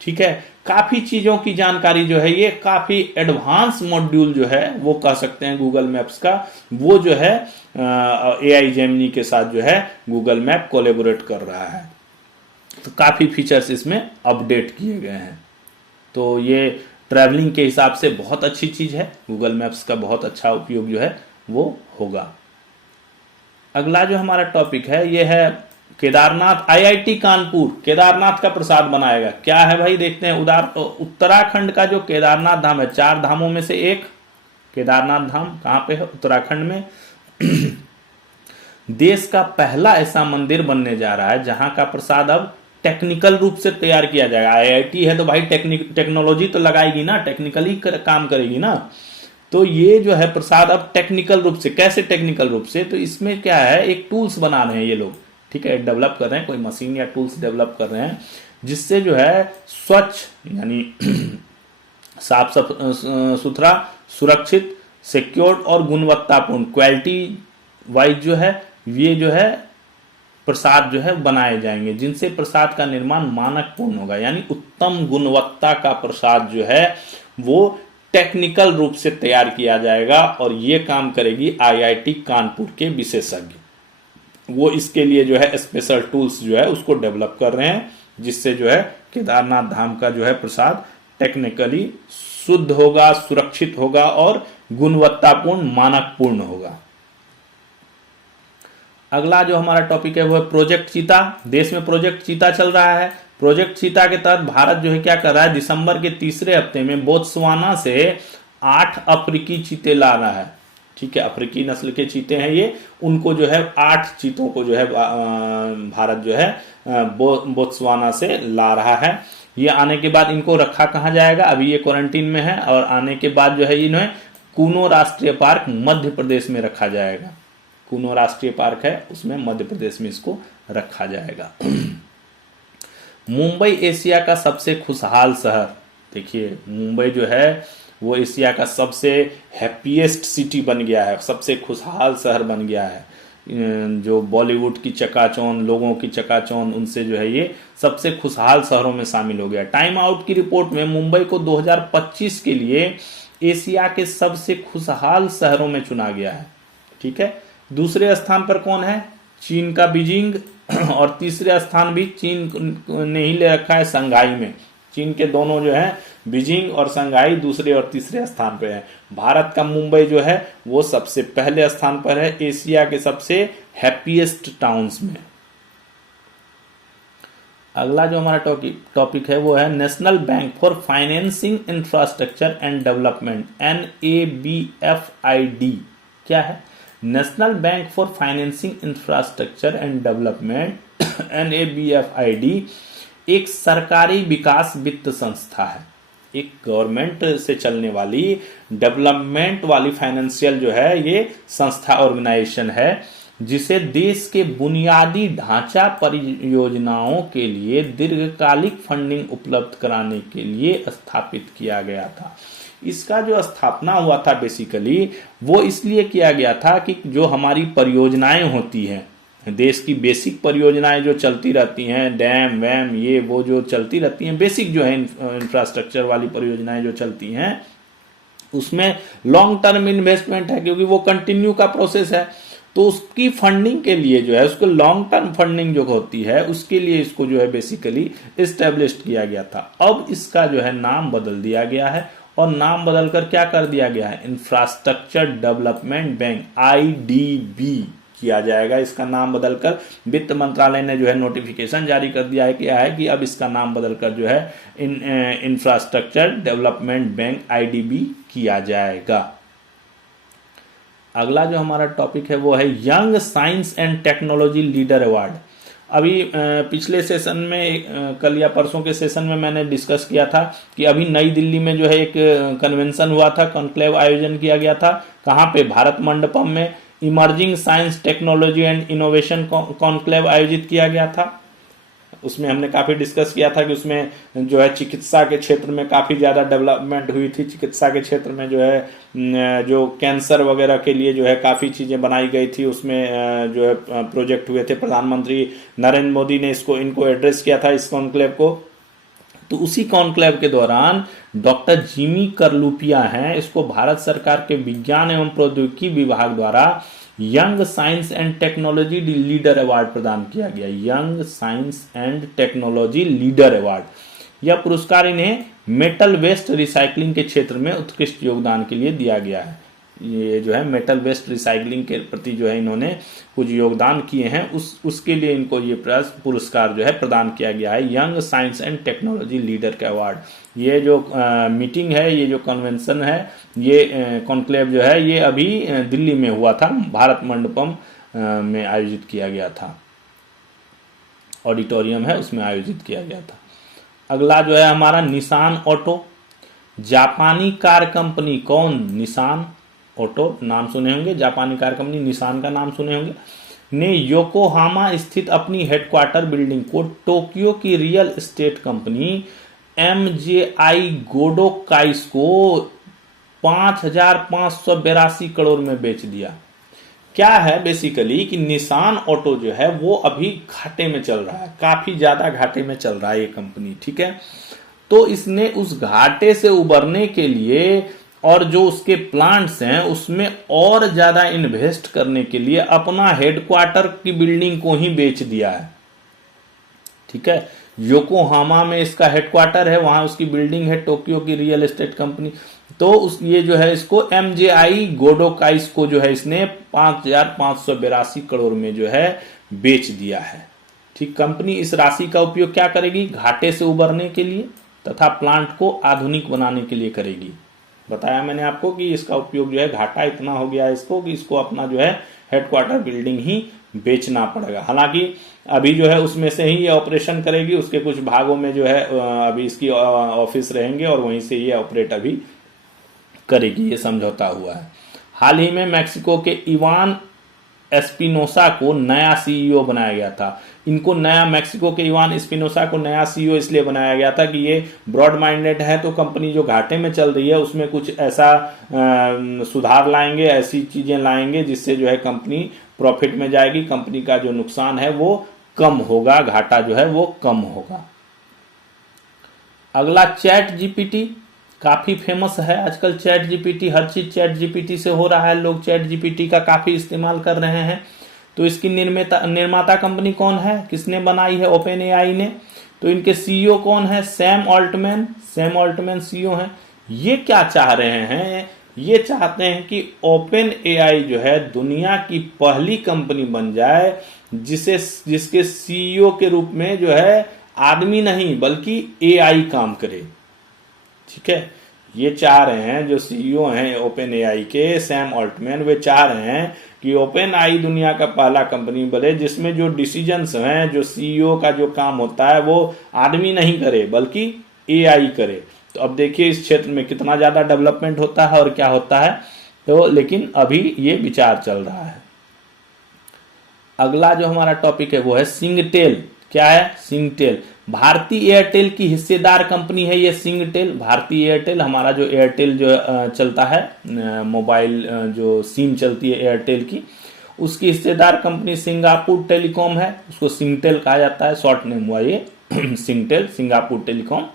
ठीक है, काफी चीजों की जानकारी जो है, ये काफी एडवांस मॉड्यूल जो है वो कह सकते हैं गूगल मैप्स का, वो जो है एआई जेमिनी के साथ जो है गूगल मैप कोलैबोरेट कर रहा है। तो काफी फीचर्स इसमें अपडेट किए गए हैं। तो ये ट्रैवलिंग के हिसाब से बहुत अच्छी चीज है, गूगल मैप्स का बहुत अच्छा उपयोग जो है वो होगा। अगला जो हमारा टॉपिक है ये है केदारनाथ। आईआईटी कानपुर केदारनाथ का प्रसाद बनाएगा। क्या है भाई, देखते हैं। उत्तराखंड का जो केदारनाथ धाम है, 4 धामों में से एक केदारनाथ धाम कहां पे है? उत्तराखंड में। देश का पहला ऐसा मंदिर बनने जा रहा है जहां का प्रसाद अब टेक्निकल रूप से तैयार किया जाएगा। आईआईटी है तो भाई टेक्नोलॉजी तो लगाएगी ना, टेक्निकली काम करेगी ना। तो ये जो है प्रसाद अब टेक्निकल रूप से, कैसे टेक्निकल रूप से? तो इसमें क्या है, एक टूल्स बना रहे हैं ये लोग, ठीक है, डेवलप कर रहे हैं, कोई मशीन या टूल्स डेवलप कर रहे हैं जिससे जो है स्वच्छ यानी साफ सुथरा, सुरक्षित, सिक्योर्ड और गुणवत्तापूर्ण, क्वालिटी वाइज जो है ये जो है प्रसाद जो है बनाए जाएंगे, जिनसे प्रसाद का निर्माण मानक पूर्ण होगा। यानी उत्तम गुणवत्ता का प्रसाद जो है वो टेक्निकल रूप से तैयार किया जाएगा, और ये काम करेगी आईआईटी कानपुर के विशेषज्ञ। वो इसके लिए जो है स्पेशल टूल्स जो है उसको डेवलप कर रहे हैं, जिससे जो है केदारनाथ धाम का जो है प्रसाद टेक्निकली शुद्ध होगा, सुरक्षित होगा और गुणवत्तापूर्ण, मानकपूर्ण होगा। अगला जो हमारा टॉपिक है वो है प्रोजेक्ट चीता। देश में प्रोजेक्ट चीता चल रहा है। प्रोजेक्ट चीता के तहत भारत जो है क्या कर रहा है, दिसंबर के तीसरे हफ्ते में बोत्सवाना से 8 अफ्रीकी चीते ला रहा है। ठीक है, अफ्रीकी नस्ल के चीते हैं ये, उनको जो है 8 चीतों को जो है भारत जो है बोत्सवाना से ला रहा है। ये आने के बाद इनको रखा कहाँ जाएगा, अभी ये क्वारंटीन में है, और आने के बाद जो है इन्हें कूनो राष्ट्रीय पार्क मध्य प्रदेश में रखा जाएगा। कूनो राष्ट्रीय पार्क है, उसमें मध्य प्रदेश में इसको रखा जाएगा। मुंबई एशिया का सबसे खुशहाल शहर। देखिए मुंबई जो है वो एशिया का सबसे हैप्पीएस्ट सिटी बन गया है, सबसे खुशहाल शहर बन गया है। जो बॉलीवुड की चकाचौंध, लोगों की चकाचौंध, उनसे जो है ये सबसे खुशहाल शहरों में शामिल हो गया। टाइम आउट की रिपोर्ट में मुंबई को 2025 के लिए एशिया के सबसे खुशहाल शहरों में चुना गया है। ठीक है, दूसरे स्थान पर कौन है? चीन का बीजिंग, और तीसरे स्थान भी चीन ने ही ले रखा है, संघाई में। चीन के दोनों जो है बीजिंग और संघाई दूसरे और तीसरे स्थान पर है। भारत का मुंबई जो है वो सबसे पहले स्थान पर है एशिया के सबसे हैप्पीएस्ट टाउन्स में। अगला जो हमारा टॉपिक है वो है national bank for financing infrastructure and development, NABFID। क्या है? National bank for financing infrastructure and development, NABFID एक सरकारी विकास वित्त संस्था है, एक गवर्नमेंट से चलने वाली डेवलपमेंट वाली फाइनेंशियल जो है ये संस्था, ऑर्गेनाइजेशन है, जिसे देश के बुनियादी ढांचा परियोजनाओं के लिए दीर्घकालिक फंडिंग उपलब्ध कराने के लिए स्थापित किया गया था। इसका जो स्थापना हुआ था बेसिकली वो इसलिए किया गया था कि जो हमारी परियोजनाएं होती हैं, देश की बेसिक परियोजनाएं जो चलती रहती हैं, डैम वैम ये वो जो चलती रहती हैं, बेसिक जो है इंफ्रास्ट्रक्चर वाली परियोजनाएं जो चलती हैं, उसमें लॉन्ग टर्म इन्वेस्टमेंट है क्योंकि वो कंटिन्यू का प्रोसेस है। तो उसकी फंडिंग के लिए जो है, उसको लॉन्ग टर्म फंडिंग जो होती है उसके लिए इसको जो है बेसिकली इस्टेब्लिश किया गया था। अब इसका जो है नाम बदल दिया गया है और नाम बदलकर क्या कर दिया गया है, इंफ्रास्ट्रक्चर डेवलपमेंट बैंक IDB किया जाएगा। इसका नाम बदलकर वित्त मंत्रालय ने जो है नोटिफिकेशन जारी कर दिया है कि अब इसका नाम बदलकर जो है इंफ्रास्ट्रक्चर डेवलपमेंट बैंक IDB किया जाएगा। अगला जो हमारा टॉपिक है वो है young science and technology leader award. अभी पिछले सेशन में, कल या परसों के सेशन में मैंने डिस्कस किया था कि अभी नई दिल्ली में जो है एक कन्वेंशन हुआ था, कॉन्क्लेव आयोजन किया गया था। कहाँ पे, भारत मंडपम में emerging science technology and innovation conclave आयोजित किया गया था। उसमें हमने काफी डिस्कस किया था कि उसमें जो है चिकित्सा के क्षेत्र में काफी ज्यादा डेवलपमेंट हुई थी। चिकित्सा के क्षेत्र में जो है जो कैंसर वगैरह के लिए जो है काफी चीजें बनाई गई थी। उसमें जो है प्रोजेक्ट हुए थे। प्रधानमंत्री नरेंद्र मोदी ने इनको एड्रेस किया था इस कॉन्क्लेव को। तो उसी कॉन्क्लेव के दौरान डॉक्टर जिमी करलुपिया हैं, इसको भारत सरकार के विज्ञान एवं प्रौद्योगिकी विभाग द्वारा young science and technology leader award प्रदान किया गया। Young science and technology leader award. यह पुरस्कार इन्हें मेटल वेस्ट रिसाइकलिंग के क्षेत्र में उत्कृष्ट योगदान के लिए दिया गया है। ये जो है मेटल वेस्ट रिसाइकलिंग के प्रति जो है इन्होंने कुछ योगदान किए हैं, उसके लिए इनको ये पुरस्कार जो है प्रदान किया गया है, young science and technology leader के अवार्ड। ये जो मीटिंग है, ये जो कन्वेंशन है, ये कॉन्क्लेव जो है ये अभी दिल्ली में हुआ था, भारत मंडपम में आयोजित किया गया था। ऑडिटोरियम है उसमें आयोजित किया गया था। अगला जो है हमारा निसान ऑटो। जापानी कार कंपनी, कौन, निसान ऑटो नाम सुने होंगे, जापानी कार कंपनी निसान का नाम सुने होंगे, ने योकोहामा स्थित अपनी हेडक्वार्टर बिल्डिंग को टोक्यो की रियल एस्टेट कंपनी MJI गोडोकाइस को 5,582 करोड़ में बेच दिया। क्या है बेसिकली कि निसान ऑटो जो है वो अभी घाटे में चल रहा है, काफी ज्यादा घाटे में चल रहा है ये कंपनी, ठीक है। तो इसने उस घाटे से उबरने के लिए और जो उसके प्लांट्स हैं उसमें और ज्यादा इन्वेस्ट करने के लिए अपना हेडक्वार्टर की बिल्डिंग को ही बेच दिया है, ठीक है। योकोहामा में इसका हेडक्वार्टर है, वहां उसकी बिल्डिंग है, टोक्यो की रियल एस्टेट कंपनी। तो ये जो है इसको MJI गोडोकाइस को जो है इसने 5,582 करोड़ में जो है बेच दिया है, ठीक। कंपनी इस राशि का उपयोग क्या करेगी, घाटे से उबरने के लिए तथा प्लांट को आधुनिक बनाने के लिए करेगी। बताया मैंने आपको कि इसका उपयोग जो है, घाटा इतना हो गया है इसको कि इसको अपना जो है हेडक्वार्टर बिल्डिंग ही बेचना पड़ेगा। हालांकि अभी जो है उसमें से ही ये ऑपरेशन करेगी, उसके कुछ भागों में जो है अभी इसकी ऑफिस रहेंगे और वहीं से ये ऑपरेट अभी करेगी, ये समझौता हुआ है। हाल ही में मैक्सिको के इवान एस्पिनोसा को नया CEO बनाया गया था। इनको नया, मैक्सिको के इवान एस्पिनोसा को नया CEO इसलिए बनाया गया था कि ये ब्रॉड माइंडेड है, तो कंपनी जो घाटे में चल रही है उसमें कुछ ऐसा सुधार लाएंगे, ऐसी चीजें लाएंगे जिससे जो है कंपनी प्रॉफिट में जाएगी, कंपनी का जो नुकसान है वो कम होगा, घाटा जो है वो कम होगा। अगला चैट जीपीटी, काफी फेमस है आजकल चैट जीपीटी, हर चीज चैट जीपीटी से हो रहा है, लोग चैट जीपीटी का काफी इस्तेमाल कर रहे हैं। तो इसकी निर्माता कंपनी कौन है, किसने बनाई है, ओपन एआई ने। तो इनके CEO कौन है, सैम ऑल्टमैन CEO हैं। ये क्या चाह रहे हैं, ये चाहते हैं कि ओपन एआई जो है दुनिया की पहली कंपनी बन जाए जिसके CEO के रूप में जो है आदमी नहीं बल्कि एआई काम करे, ठीक है। ये चाह रहे हैं, जो CEO हैं ओपन एआई के, सैम ऑल्टमैन, वे चाह रहे हैं कि ओपन आई दुनिया का पहला कंपनी बने जिसमें जो डिसीजंस हैं, जो CEO का जो काम होता है वो आदमी नहीं करे बल्कि एआई करे। तो अब देखिए इस क्षेत्र में कितना ज्यादा डेवलपमेंट होता है और क्या होता है। तो लेकिन अभी ये विचार चल रहा है। अगला जो हमारा टॉपिक है वो है सिंगटेल। क्या है? सिंगटेल। भारतीय एयरटेल की हिस्सेदार कंपनी है ये सिंगटेल। भारतीय एयरटेल, हमारा जो एयरटेल जो चलता है मोबाइल, जो सिम चलती है एयरटेल की, उसकी हिस्सेदार कंपनी सिंगापुर टेलीकॉम है, उसको सिंगटेल कहा जाता है, शॉर्ट नेम हुआ ये सिंगटेल, सिंगापुर टेलीकॉम।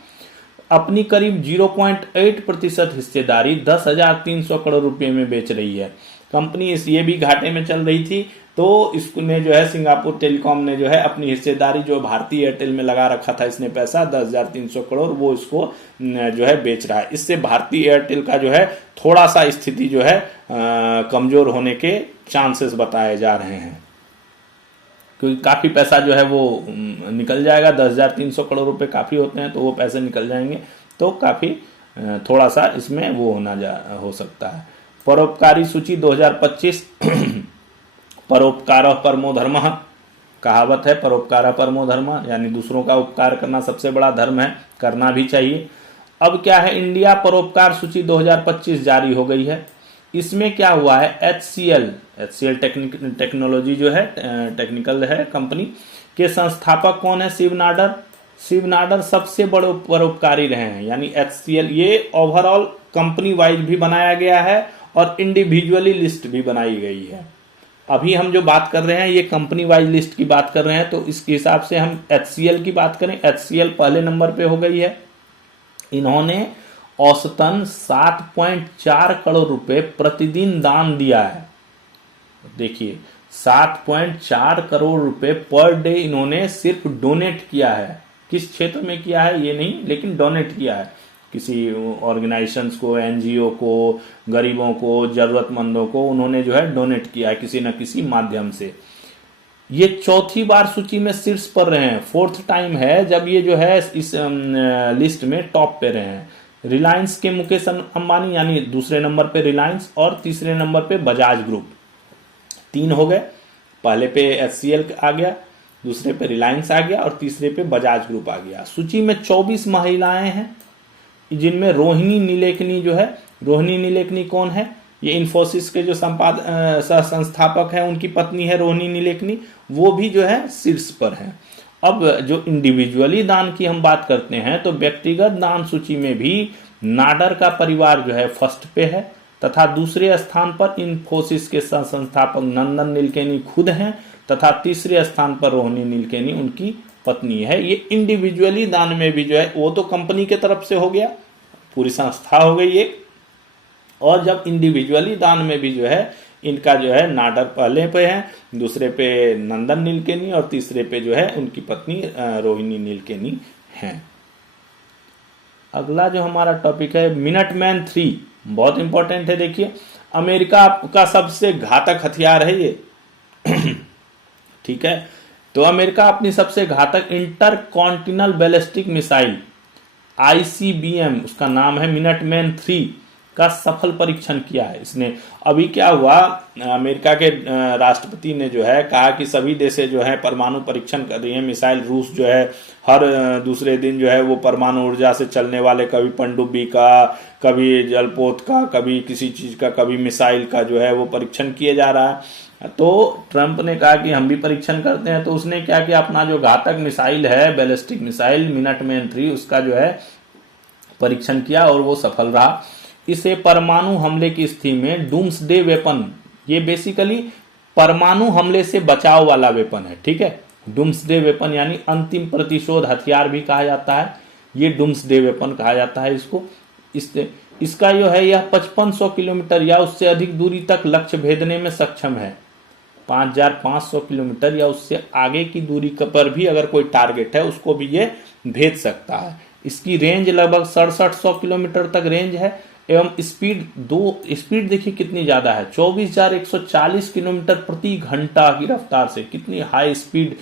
अपनी करीब 0.8% हिस्सेदारी 10,300 करोड़ रुपए में बेच रही है। कंपनी ये भी घाटे में चल रही थी, तो इसने जो है सिंगापुर टेलीकॉम ने जो है अपनी हिस्सेदारी जो भारतीय एयरटेल में लगा रखा था इसने पैसा 10,300 करोड़, वो इसको जो है बेच रहा है। इससे भारतीय एयरटेल का जो है थोड़ा सा स्थिति जो है कमजोर होने के चांसेस बताए जा रहे हैं, क्योंकि काफी पैसा जो है वो निकल जाएगा। 10,300 करोड़ रुपए काफी होते हैं, तो वो पैसे निकल जाएंगे, तो काफी थोड़ा सा इसमें वो हो सकता है। परोपकारी सूची 2025 परोपकारः परमो धर्मः, कहावत है परोपकारः परमो धर्मः, यानी दूसरों का उपकार करना सबसे बड़ा धर्म है, करना भी चाहिए। अब क्या है, इंडिया परोपकार सूची 2025 जारी हो गई है। इसमें क्या हुआ है, HCL टेक्नोलॉजी जो है टेक्निकल है कंपनी के संस्थापक कौन है? शिव नाडर सबसे बड़े परोपकारी रहे हैं। यानी HCL ये ओवरऑल कंपनी वाइज भी बनाया गया है और इंडिविजुअली लिस्ट भी बनाई गई है। अभी हम जो बात कर रहे हैं ये कंपनी वाइज लिस्ट की बात कर रहे हैं, तो इसके हिसाब से हम HCL की बात करें, HCL पहले नंबर पे हो गई है। इन्होंने औसतन 7.4 करोड़ रुपए प्रतिदिन दान दिया है। देखिए 7.4 करोड़ रुपए पर डे इन्होंने सिर्फ डोनेट किया है। किस क्षेत्र में किया है ये नहीं, लेकिन डोनेट किया है किसी ऑर्गेनाइजेशंस को, NGO को, गरीबों को, जरूरतमंदों को उन्होंने जो है डोनेट किया है किसी न किसी माध्यम से। ये चौथी बार सूची में शीर्ष पर रहे हैं, 4th टाइम है जब ये जो है इस लिस्ट में टॉप पे रहे हैं। रिलायंस के मुकेश अंबानी, यानी दूसरे नंबर पे रिलायंस और तीसरे नंबर पे बजाज ग्रुप, 3 हो गए। पहले पे HCL आ गया, दूसरे पे रिलायंस आ गया और तीसरे पे बजाज ग्रुप आ गया। सूची में 24 महिलाएं हैं, जिनमें रोहिणी नीलेकनी जो है, रोहिणी नीलेकनी कौन है? ये इन्फोसिस के जो संस्थापक हैं उनकी पत्नी है रोहिणी नीलेकनी, वो भी जो है शीर्ष पर है। अब जो इंडिविजुअली दान की हम बात करते हैं, तो व्यक्तिगत दान सूची में भी नाडर का परिवार जो है फर्स्ट पे है, तथा दूसरे स्थान पर इन्फोसिस के संस्थापक नंदन नीलेकनी खुद हैं, तथा तीसरे स्थान पर रोहिणी नीलेकनी उनकी पत्नी है। ये इंडिविजुअली दान में भी जो है, वो तो कंपनी के तरफ से हो गया, पूरी संस्था हो गई एक, और जब इंडिविजुअली दान में भी जो है इनका जो है नाडर पहले पे है, दूसरे पे नंदन नीलेकनी और तीसरे पे जो है उनकी पत्नी रोहिणी नीलेकनी है। अगला जो हमारा टॉपिक है मिनटमैन 3, बहुत इंपॉर्टेंट है। देखिए अमेरिका का सबसे घातक हथियार है ये ठीक है, तो अमेरिका अपनी सबसे घातक इंटरकॉन्टिनेंटल बैलिस्टिक मिसाइल ICBM, उसका नाम है मिनटमैन 3 का सफल परीक्षण किया है इसने। अभी क्या हुआ, अमेरिका के राष्ट्रपति ने जो है कहा कि सभी देशें जो है परमाणु परीक्षण कर रही हैं। मिसाइल रूस जो है हर दूसरे दिन जो है वो परमाणु ऊर्जा से चलने वाले, कभी पनडुब्बी का, कभी जलपोत का, कभी किसी चीज का, कभी मिसाइल का जो है वो परीक्षण किए जा रहा है। तो ट्रंप ने कहा कि हम भी परीक्षण करते हैं, तो उसने क्या किया, अपना जो घातक मिसाइल है, बैलिस्टिक मिसाइल मिनटमैन 3, उसका जो है परीक्षण किया और वो सफल रहा। इसे परमाणु हमले की स्थिति में डूम्सडे वेपन, ये बेसिकली परमाणु हमले से बचाव वाला वेपन है, ठीक है। डूम्सडे वेपन यानी अंतिम प्रतिशोध हथियार भी कहा जाता है, ये डूम्सडे वेपन कहा जाता है इसको। इसका जो है यह 5500 किलोमीटर या उससे अधिक दूरी तक लक्ष्य भेदने में सक्षम है। 5500 किलोमीटर या उससे आगे की दूरी पर भी अगर कोई टारगेट है उसको भी ये भेद सकता है। इसकी रेंज लगभग 6700 किलोमीटर तक रेंज है एवं स्पीड देखिए कितनी ज्यादा है, 24,140 किलोमीटर प्रति घंटा की रफ्तार से, कितनी हाई स्पीड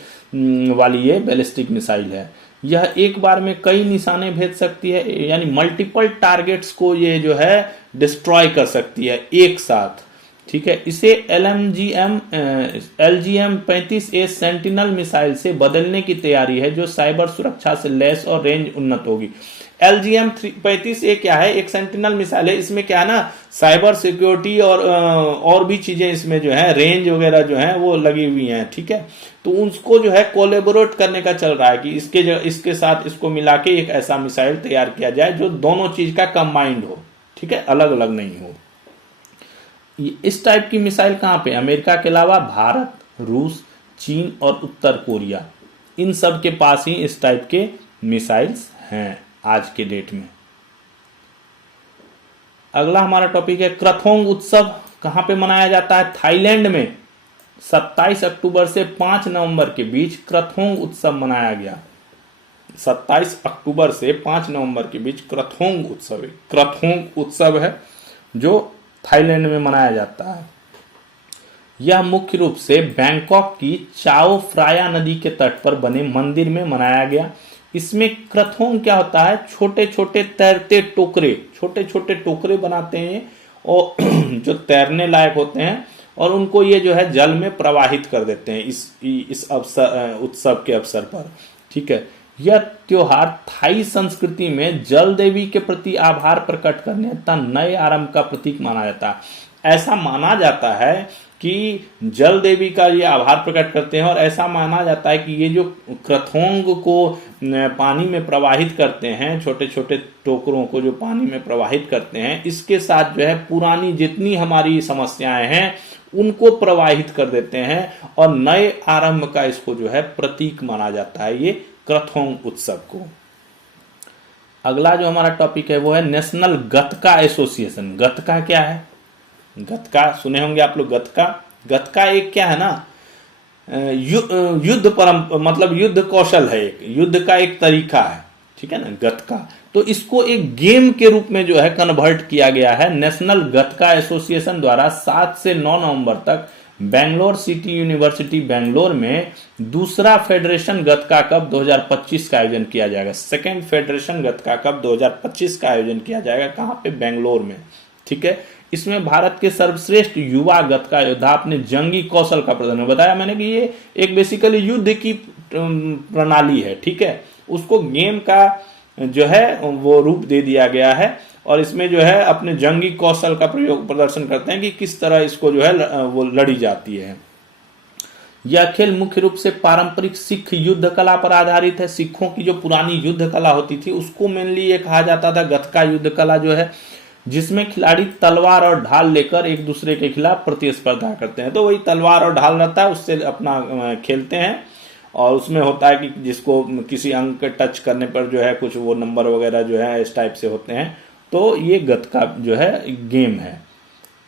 वाली ये बैलिस्टिक मिसाइल है। यह एक बार में कई निशाने भेज सकती है, यानी मल्टीपल टारगेट्स को ये जो है डिस्ट्रॉय कर सकती है एक साथ, ठीक है। इसे LGM-35A सेंटिनल मिसाइल से बदलने की तैयारी है, जो साइबर सुरक्षा से लैस और रेंज उन्नत होगी। LGM 35 ये क्या है, एक सेंटिनल मिसाइल है। इसमें क्या है ना, साइबर सिक्योरिटी और भी चीजें इसमें जो है, रेंज वगैरह जो है वो लगी हुई हैं, ठीक है। तो उसको जो है कोलेबोरेट करने का चल रहा है कि इसके साथ इसको मिला के एक ऐसा मिसाइल तैयार किया जाए जो दोनों चीज का कंबाइंड हो, ठीक है, अलग अलग नहीं हो। इस टाइप की मिसाइल कहां पे, अमेरिका के अलावा भारत, रूस, चीन और उत्तर कोरिया, इन सब के पास ही इस टाइप के मिसाइल्स हैं आज के डेट में। अगला हमारा टॉपिक है क्रथोंग उत्सव कहां पे मनाया जाता है, थाईलैंड में 27 अक्टूबर से 5 नवंबर के बीच क्रथोंग उत्सव मनाया गया। 27 अक्टूबर से 5 नवंबर के बीच क्रथोंग उत्सव है जो थाईलैंड में मनाया जाता है। यह मुख्य रूप से बैंकॉक की चाओ फ्राया नदी के तट पर बने मंदिर में मनाया गया। इसमें क्रथोंग क्या होता है, छोटे छोटे तैरते टोकरे, छोटे छोटे टोकरे बनाते हैं और जो तैरने लायक होते हैं, और उनको ये जो है जल में प्रवाहित कर देते हैं इस उत्सव के अवसर पर, ठीक है। यह त्योहार थाई संस्कृति में जल देवी के प्रति आभार प्रकट करने तथा नए आरंभ का प्रतीक माना जाता है। ऐसा माना जाता है कि जल देवी का ये आभार प्रकट करते हैं, और ऐसा माना जाता है कि ये जो क्रथोंग को पानी में प्रवाहित करते हैं, छोटे छोटे टोकरों को जो पानी में प्रवाहित करते हैं, इसके साथ जो है पुरानी जितनी हमारी समस्याएं हैं उनको प्रवाहित कर देते हैं, और नए आरंभ का इसको जो है प्रतीक माना जाता है ये क्रथोंग उत्सव को। अगला जो हमारा टॉपिक है वो है नेशनल गतका एसोसिएशन। गतका क्या है, गतका सुने होंगे आप लोग। गतका एक क्या है ना, युद्ध मतलब युद्ध कौशल है, एक युद्ध का एक तरीका है, ठीक है ना, गतका। तो इसको एक गेम के रूप में जो है कन्वर्ट किया गया है। नेशनल गतका एसोसिएशन द्वारा 7 से 9 नवंबर तक बेंगलोर सिटी यूनिवर्सिटी बेंगलोर में दूसरा फेडरेशन गतका कप 2025 का आयोजन किया जाएगा। सेकेंड फेडरेशन गतका कप 2025 का आयोजन किया जाएगा। कहां पे, बेंगलोर में, ठीक है। इसमें भारत के सर्वश्रेष्ठ युवा गतका योद्धा अपने जंगी कौशल का प्रदर्शन, बताया मैंने कि ये एक बेसिकली युद्ध की प्रणाली है, ठीक है। उसको गेम का जो है वो रूप दे दिया गया है, और इसमें जो है अपने जंगी कौशल का प्रदर्शन करते हैं कि किस तरह इसको जो है वो लड़ी जाती है। यह खेल मुख्य रूप से पारंपरिक सिख युद्ध कला पर आधारित है। सिखों की जो पुरानी युद्ध कला होती थी उसको मेनली ये कहा जाता था गतका युद्ध कला जो है, जिसमें खिलाड़ी तलवार और ढाल लेकर एक दूसरे के खिलाफ प्रतिस्पर्धा करते हैं। तो वही तलवार और ढाल रहता है, उससे अपना खेलते हैं, और उसमें होता है कि जिसको किसी अंक टच करने पर जो है कुछ वो नंबर वगैरह जो है इस टाइप से होते हैं। तो ये गतका जो है गेम है।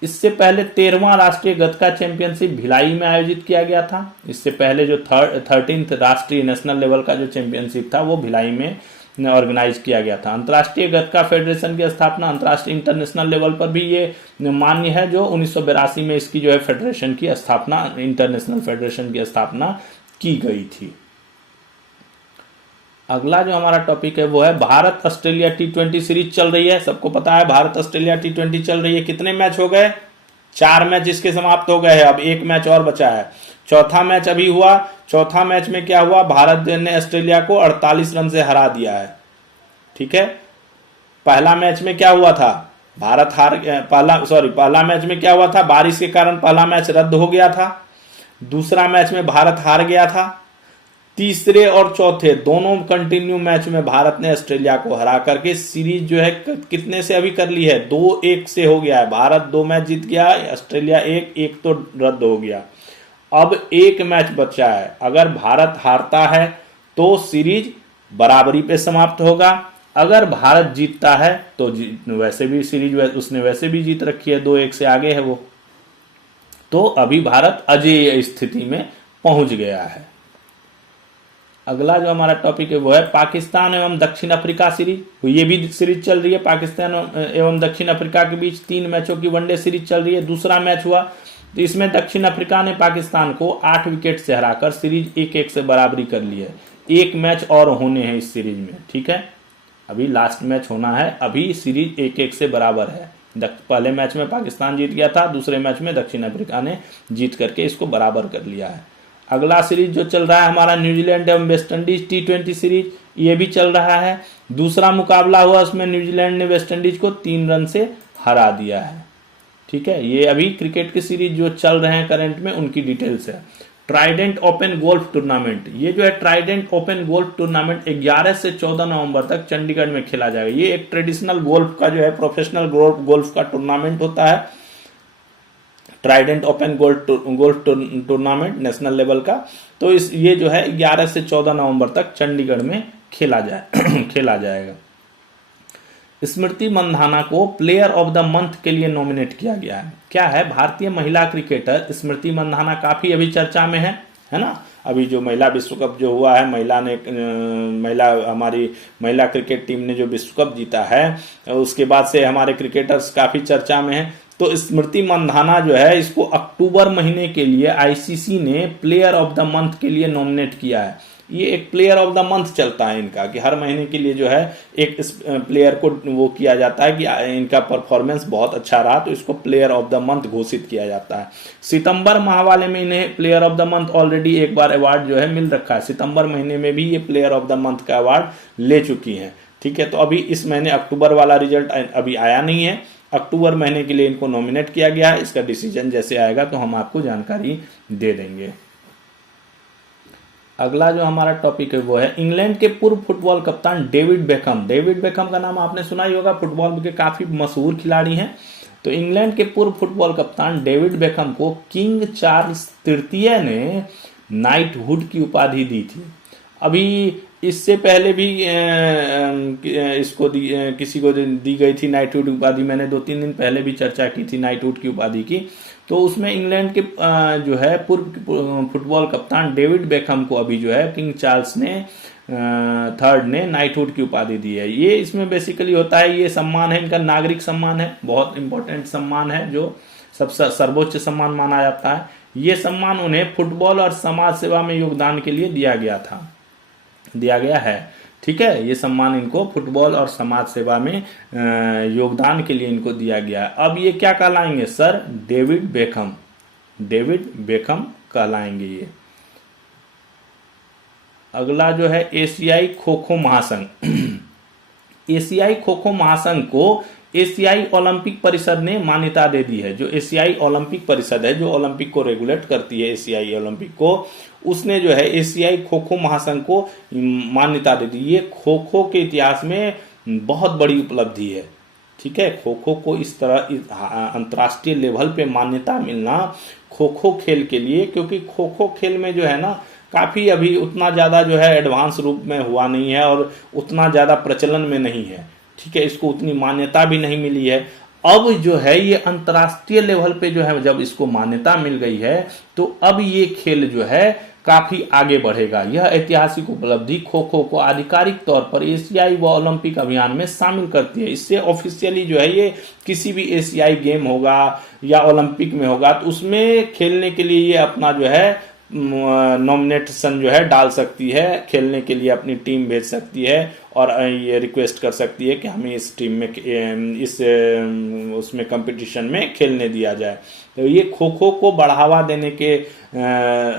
इससे पहले 13वां राष्ट्रीय गतका चैंपियनशिप भिलाई में आयोजित किया गया था। इससे पहले जो 13th राष्ट्रीय नेशनल लेवल का जो चैंपियनशिप था वो भिलाई में ऑर्गेनाइज किया गया था। अंतर्राष्ट्रीय गतका फेडरेशन की स्थापना अंतर्राष्ट्रीय इंटरनेशनल लेवल पर भी ये मान्य है, जो 1982 में इसकी जो है फेडरेशन की स्थापना, इंटरनेशनल फेडरेशन की स्थापना की गई थी। अगला जो हमारा टॉपिक है वो है भारत ऑस्ट्रेलिया T20 सीरीज चल रही है। सबको पता है भारत ऑस्ट्रेलिया T20 चल रही है। कितने मैच हो गए, 4 मैच इसके समाप्त हो गए हैं, अब 1 मैच और बचा है। चौथा मैच अभी हुआ। चौथा मैच में क्या हुआ, भारत ने ऑस्ट्रेलिया को 48 रन से हरा दिया है, ठीक है। पहला मैच में क्या हुआ था, पहला मैच में क्या हुआ था, बारिश के कारण पहला मैच रद्द हो गया था। दूसरा मैच में भारत हार गया था। तीसरे और चौथे दोनों कंटिन्यू मैच में भारत ने ऑस्ट्रेलिया को हरा करके सीरीज जो है कितने से अभी कर ली है, 2-1 से हो गया है। भारत 2 मैच जीत गया, ऑस्ट्रेलिया 1 तो रद्द हो गया। अब 1 मैच बचा है। अगर भारत हारता है तो सीरीज बराबरी पे समाप्त होगा। अगर भारत जीतता है तो वैसे भी सीरीज उसने वैसे भी जीत रखी है, 2-1 से आगे है वो। तो अभी भारत अजेय स्थिति में पहुंच गया है। अगला जो हमारा टॉपिक है वो है पाकिस्तान एवं दक्षिण अफ्रीका सीरीज। ये भी सीरीज चल रही है, पाकिस्तान एवं दक्षिण अफ्रीका के बीच 3 मैचों की वनडे सीरीज चल रही है। दूसरा मैच हुआ तो इसमें दक्षिण अफ्रीका ने पाकिस्तान को 8 विकेट से हराकर सीरीज 1-1 से बराबरी कर ली है। 1 मैच और होने हैं इस सीरीज में, ठीक है। अभी लास्ट मैच होना है, अभी सीरीज 1-1 से बराबर है। पहले मैच में पाकिस्तान जीत गया था, दूसरे मैच में दक्षिण अफ्रीका ने जीत करके इसको बराबर कर लिया है। अगला सीरीज जो चल रहा है हमारा न्यूजीलैंड एवं वेस्ट इंडीज T20 सीरीज, ये भी चल रहा है। दूसरा मुकाबला हुआ, उसमें न्यूजीलैंड ने वेस्टइंडीज को 3 रन से हरा दिया है। ठीक है, ये अभी क्रिकेट की सीरीज जो चल रहे हैं करंट में उनकी डिटेल्स है। ट्राइडेंट ओपन गोल्फ टूर्नामेंट, ये जो है ट्राइडेंट ओपन गोल्फ टूर्नामेंट 11 से 14 नवंबर तक चंडीगढ़ में खेला जाएगा। ये एक ट्रेडिशनल गोल्फ का जो है प्रोफेशनल गोल्फ का टूर्नामेंट होता है, Trident open golf tournament national level का। तो ये जो है 11 से 14 नवंबर तक चंडीगढ़ में खेला जाएगा। स्मृति मंधाना को प्लेयर ऑफ द मंथ के लिए नॉमिनेट किया गया है। क्या है, भारतीय महिला क्रिकेटर स्मृति मंधाना काफी अभी चर्चा में है ना। अभी जो महिला विश्व कप जो हुआ है, हमारी महिला क्रिकेट टीम ने जो विश्व कप जीता है, उसके बाद से हमारे क्रिकेटर्स काफी चर्चा में हैं। तो स्मृति मंधाना जो है, इसको अक्टूबर महीने के लिए आईसीसी ने प्लेयर ऑफ द मंथ के लिए नॉमिनेट किया है। ये एक प्लेयर ऑफ द मंथ चलता है इनका, कि हर महीने के लिए जो है एक प्लेयर को वो किया जाता है कि इनका परफॉर्मेंस बहुत अच्छा रहा, तो इसको प्लेयर ऑफ द मंथ घोषित किया जाता है। सितंबर माह वाले में इन्हें player of the month already एक बार अवार्ड जो है मिल रखा है। सितंबर महीने में भी ये प्लेयर ऑफ द मंथ का अवार्ड ले चुकी हैं। ठीक है, तो अभी इस महीने अक्टूबर वाला रिजल्ट अभी आया नहीं है, अक्टूबर महीने के लिए इनको नॉमिनेट किया गया है। इसका डिसीजन जैसे आएगा तो हम आपको जानकारी दे देंगे। अगला जो हमारा टॉपिक है वो है इंग्लैंड के पूर्व फुटबॉल कप्तान डेविड बेकहम। डेविड बेकहम का नाम आपने सुना ही होगा, फुटबॉल के काफी मशहूर खिलाड़ी हैं। तो इंग्लैंड के पूर्व फुटबॉल कप्तान डेविड बेकहम को किंग चार्ल्स तृतीय ने नाइटहुड की उपाधि दी थी। अभी इससे पहले भी इसको किसी को दी गई थी नाइटहुड उपाधि। मैंने 2-3 दिन पहले भी चर्चा की थी नाइटहुड की उपाधि की। तो उसमें इंग्लैंड के जो है पूर्व फुटबॉल कप्तान डेविड बेकहम को अभी जो है किंग चार्ल्स ने थर्ड ने नाइटहुड की उपाधि दी है। ये इसमें बेसिकली होता है, ये सम्मान है इनका, नागरिक सम्मान है, बहुत इंपॉर्टेंट सम्मान है, जो सबसे सर्वोच्च सम्मान माना जाता है। ये सम्मान उन्हें फुटबॉल और समाज सेवा में योगदान के लिए दिया गया है। ठीक है, ये सम्मान इनको फुटबॉल और समाज सेवा में योगदान के लिए इनको दिया गया है। अब ये क्या कहलाएंगे सर? डेविड बेकहम कहलाएंगे ये। अगला जो है एशियाई खो खो महासंघ। एशियाई खो खो महासंघ को एशियाई ओलंपिक परिषद ने मान्यता दे दी है। जो एशियाई ओलंपिक परिषद है, जो ओलंपिक को रेगुलेट करती है, एशियाई ओलंपिक को, उसने जो है एशियाई खो खो महासंघ को मान्यता दे दी। ये खो खो के इतिहास में बहुत बड़ी उपलब्धि है। ठीक है, खो खो को इस तरह अंतर्राष्ट्रीय लेवल पे मान्यता मिलना खो खो खेल के लिए, क्योंकि खो खो खेल में जो है ना काफी अभी उतना ज्यादा जो है एडवांस रूप में हुआ नहीं है और उतना ज्यादा प्रचलन में नहीं है। ठीक है, इसको उतनी मान्यता भी नहीं मिली है। अब जो है ये अंतर्राष्ट्रीय लेवल पे जो है जब इसको मान्यता मिल गई है, तो अब ये खेल जो है काफी आगे बढ़ेगा। यह ऐतिहासिक उपलब्धि खो खो को आधिकारिक तौर पर एशियाई व ओलंपिक अभियान में शामिल करती है। इससे ऑफिशियली जो है ये किसी भी एशियाई गेम होगा या ओलंपिक में होगा, तो उसमें खेलने के लिए ये अपना जो है नॉमिनेशन जो है डाल सकती है, खेलने के लिए अपनी टीम भेज सकती है और ये रिक्वेस्ट कर सकती है कि हमें इस टीम में उसमें कंपटीशन में खेलने दिया जाए। तो ये खो खो को बढ़ावा देने के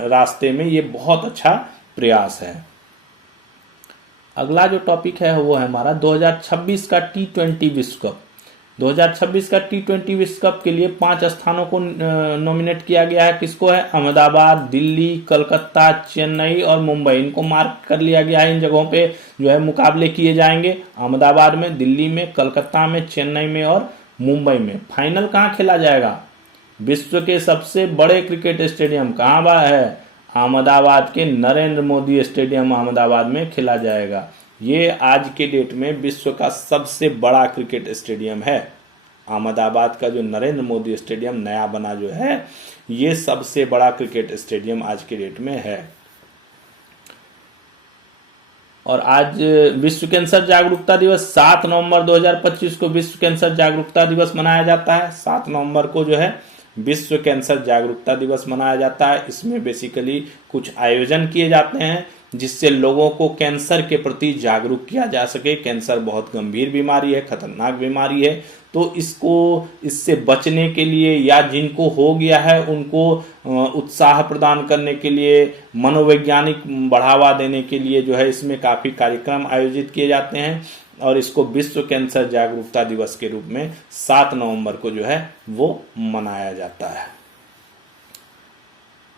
रास्ते में ये बहुत अच्छा प्रयास है। अगला जो टॉपिक है वो है हमारा 2026 का T20 विश्व कप। 2026 का T20 विश्व कप के लिए 5 स्थानों को नॉमिनेट किया गया है। किसको है? अहमदाबाद, दिल्ली, कलकत्ता, चेन्नई और मुंबई। इनको मार्क कर लिया गया है। इन जगहों पे जो है मुकाबले किए जाएंगे, अहमदाबाद में, दिल्ली में, कलकत्ता में, चेन्नई में और मुंबई में। फाइनल कहाँ खेला जाएगा? विश्व के सबसे बड़े क्रिकेट स्टेडियम कहाँ है? अहमदाबाद के नरेंद्र मोदी स्टेडियम अहमदाबाद में खेला जाएगा। ये आज के डेट में विश्व का सबसे बड़ा क्रिकेट स्टेडियम है। अहमदाबाद का जो नरेंद्र मोदी स्टेडियम नया बना जो है, ये सबसे बड़ा क्रिकेट स्टेडियम आज के डेट में है। और आज विश्व कैंसर जागरूकता दिवस 7 नवंबर 2025 को विश्व कैंसर जागरूकता दिवस मनाया जाता है। 7 नवंबर को जो है विश्व कैंसर जागरूकता दिवस मनाया जाता है। इसमें बेसिकली कुछ आयोजन किए जाते हैं जिससे लोगों को कैंसर के प्रति जागरूक किया जा सके। कैंसर बहुत गंभीर बीमारी है, खतरनाक बीमारी है, तो इससे बचने के लिए या जिनको हो गया है उनको उत्साह प्रदान करने के लिए, मनोवैज्ञानिक बढ़ावा देने के लिए जो है इसमें काफी कार्यक्रम आयोजित किए जाते हैं और इसको विश्व कैंसर जागरूकता दिवस के रूप में 7 नवंबर को जो है वो मनाया जाता है।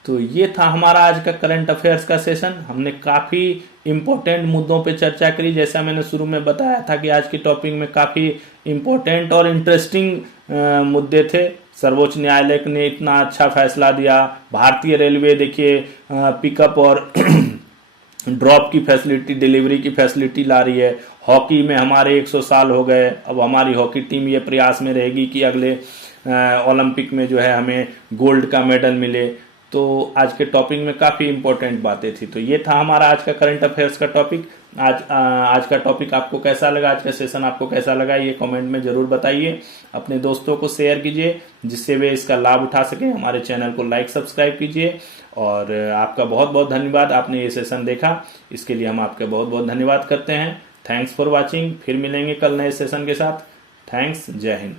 तो ये था हमारा आज का करंट अफेयर्स का सेशन। हमने काफी इंपॉर्टेंट मुद्दों पे चर्चा करी। जैसा मैंने शुरू में बताया था कि आज की टॉपिक में काफी इंपॉर्टेंट और इंटरेस्टिंग मुद्दे थे। सर्वोच्च न्यायालय ने इतना अच्छा फैसला दिया। भारतीय रेलवे देखिए पिकअप और ड्रॉप की फैसिलिटी, डिलीवरी की फैसिलिटी ला रही है। हॉकी में हमारे 100 साल हो गए। अब हमारी हॉकी टीम ये प्रयास में रहेगी कि अगले ओलंपिक में जो है हमें गोल्ड का मेडल मिले। तो आज के टॉपिक में काफ़ी इंपॉर्टेंट बातें थी। तो ये था हमारा आज का करंट अफेयर्स का टॉपिक। आज का टॉपिक आपको कैसा लगा, आज का सेशन आपको कैसा लगा, ये कमेंट में ज़रूर बताइए। अपने दोस्तों को शेयर कीजिए जिससे वे इसका लाभ उठा सकें। हमारे चैनल को लाइक सब्सक्राइब कीजिए और आपका बहुत बहुत धन्यवाद, आपने ये सेशन देखा, इसके लिए हम आपका बहुत बहुत धन्यवाद करते हैं। Thanks for watching. फिर मिलेंगे कल नए सेशन के साथ। थैंक्स। जय हिंद।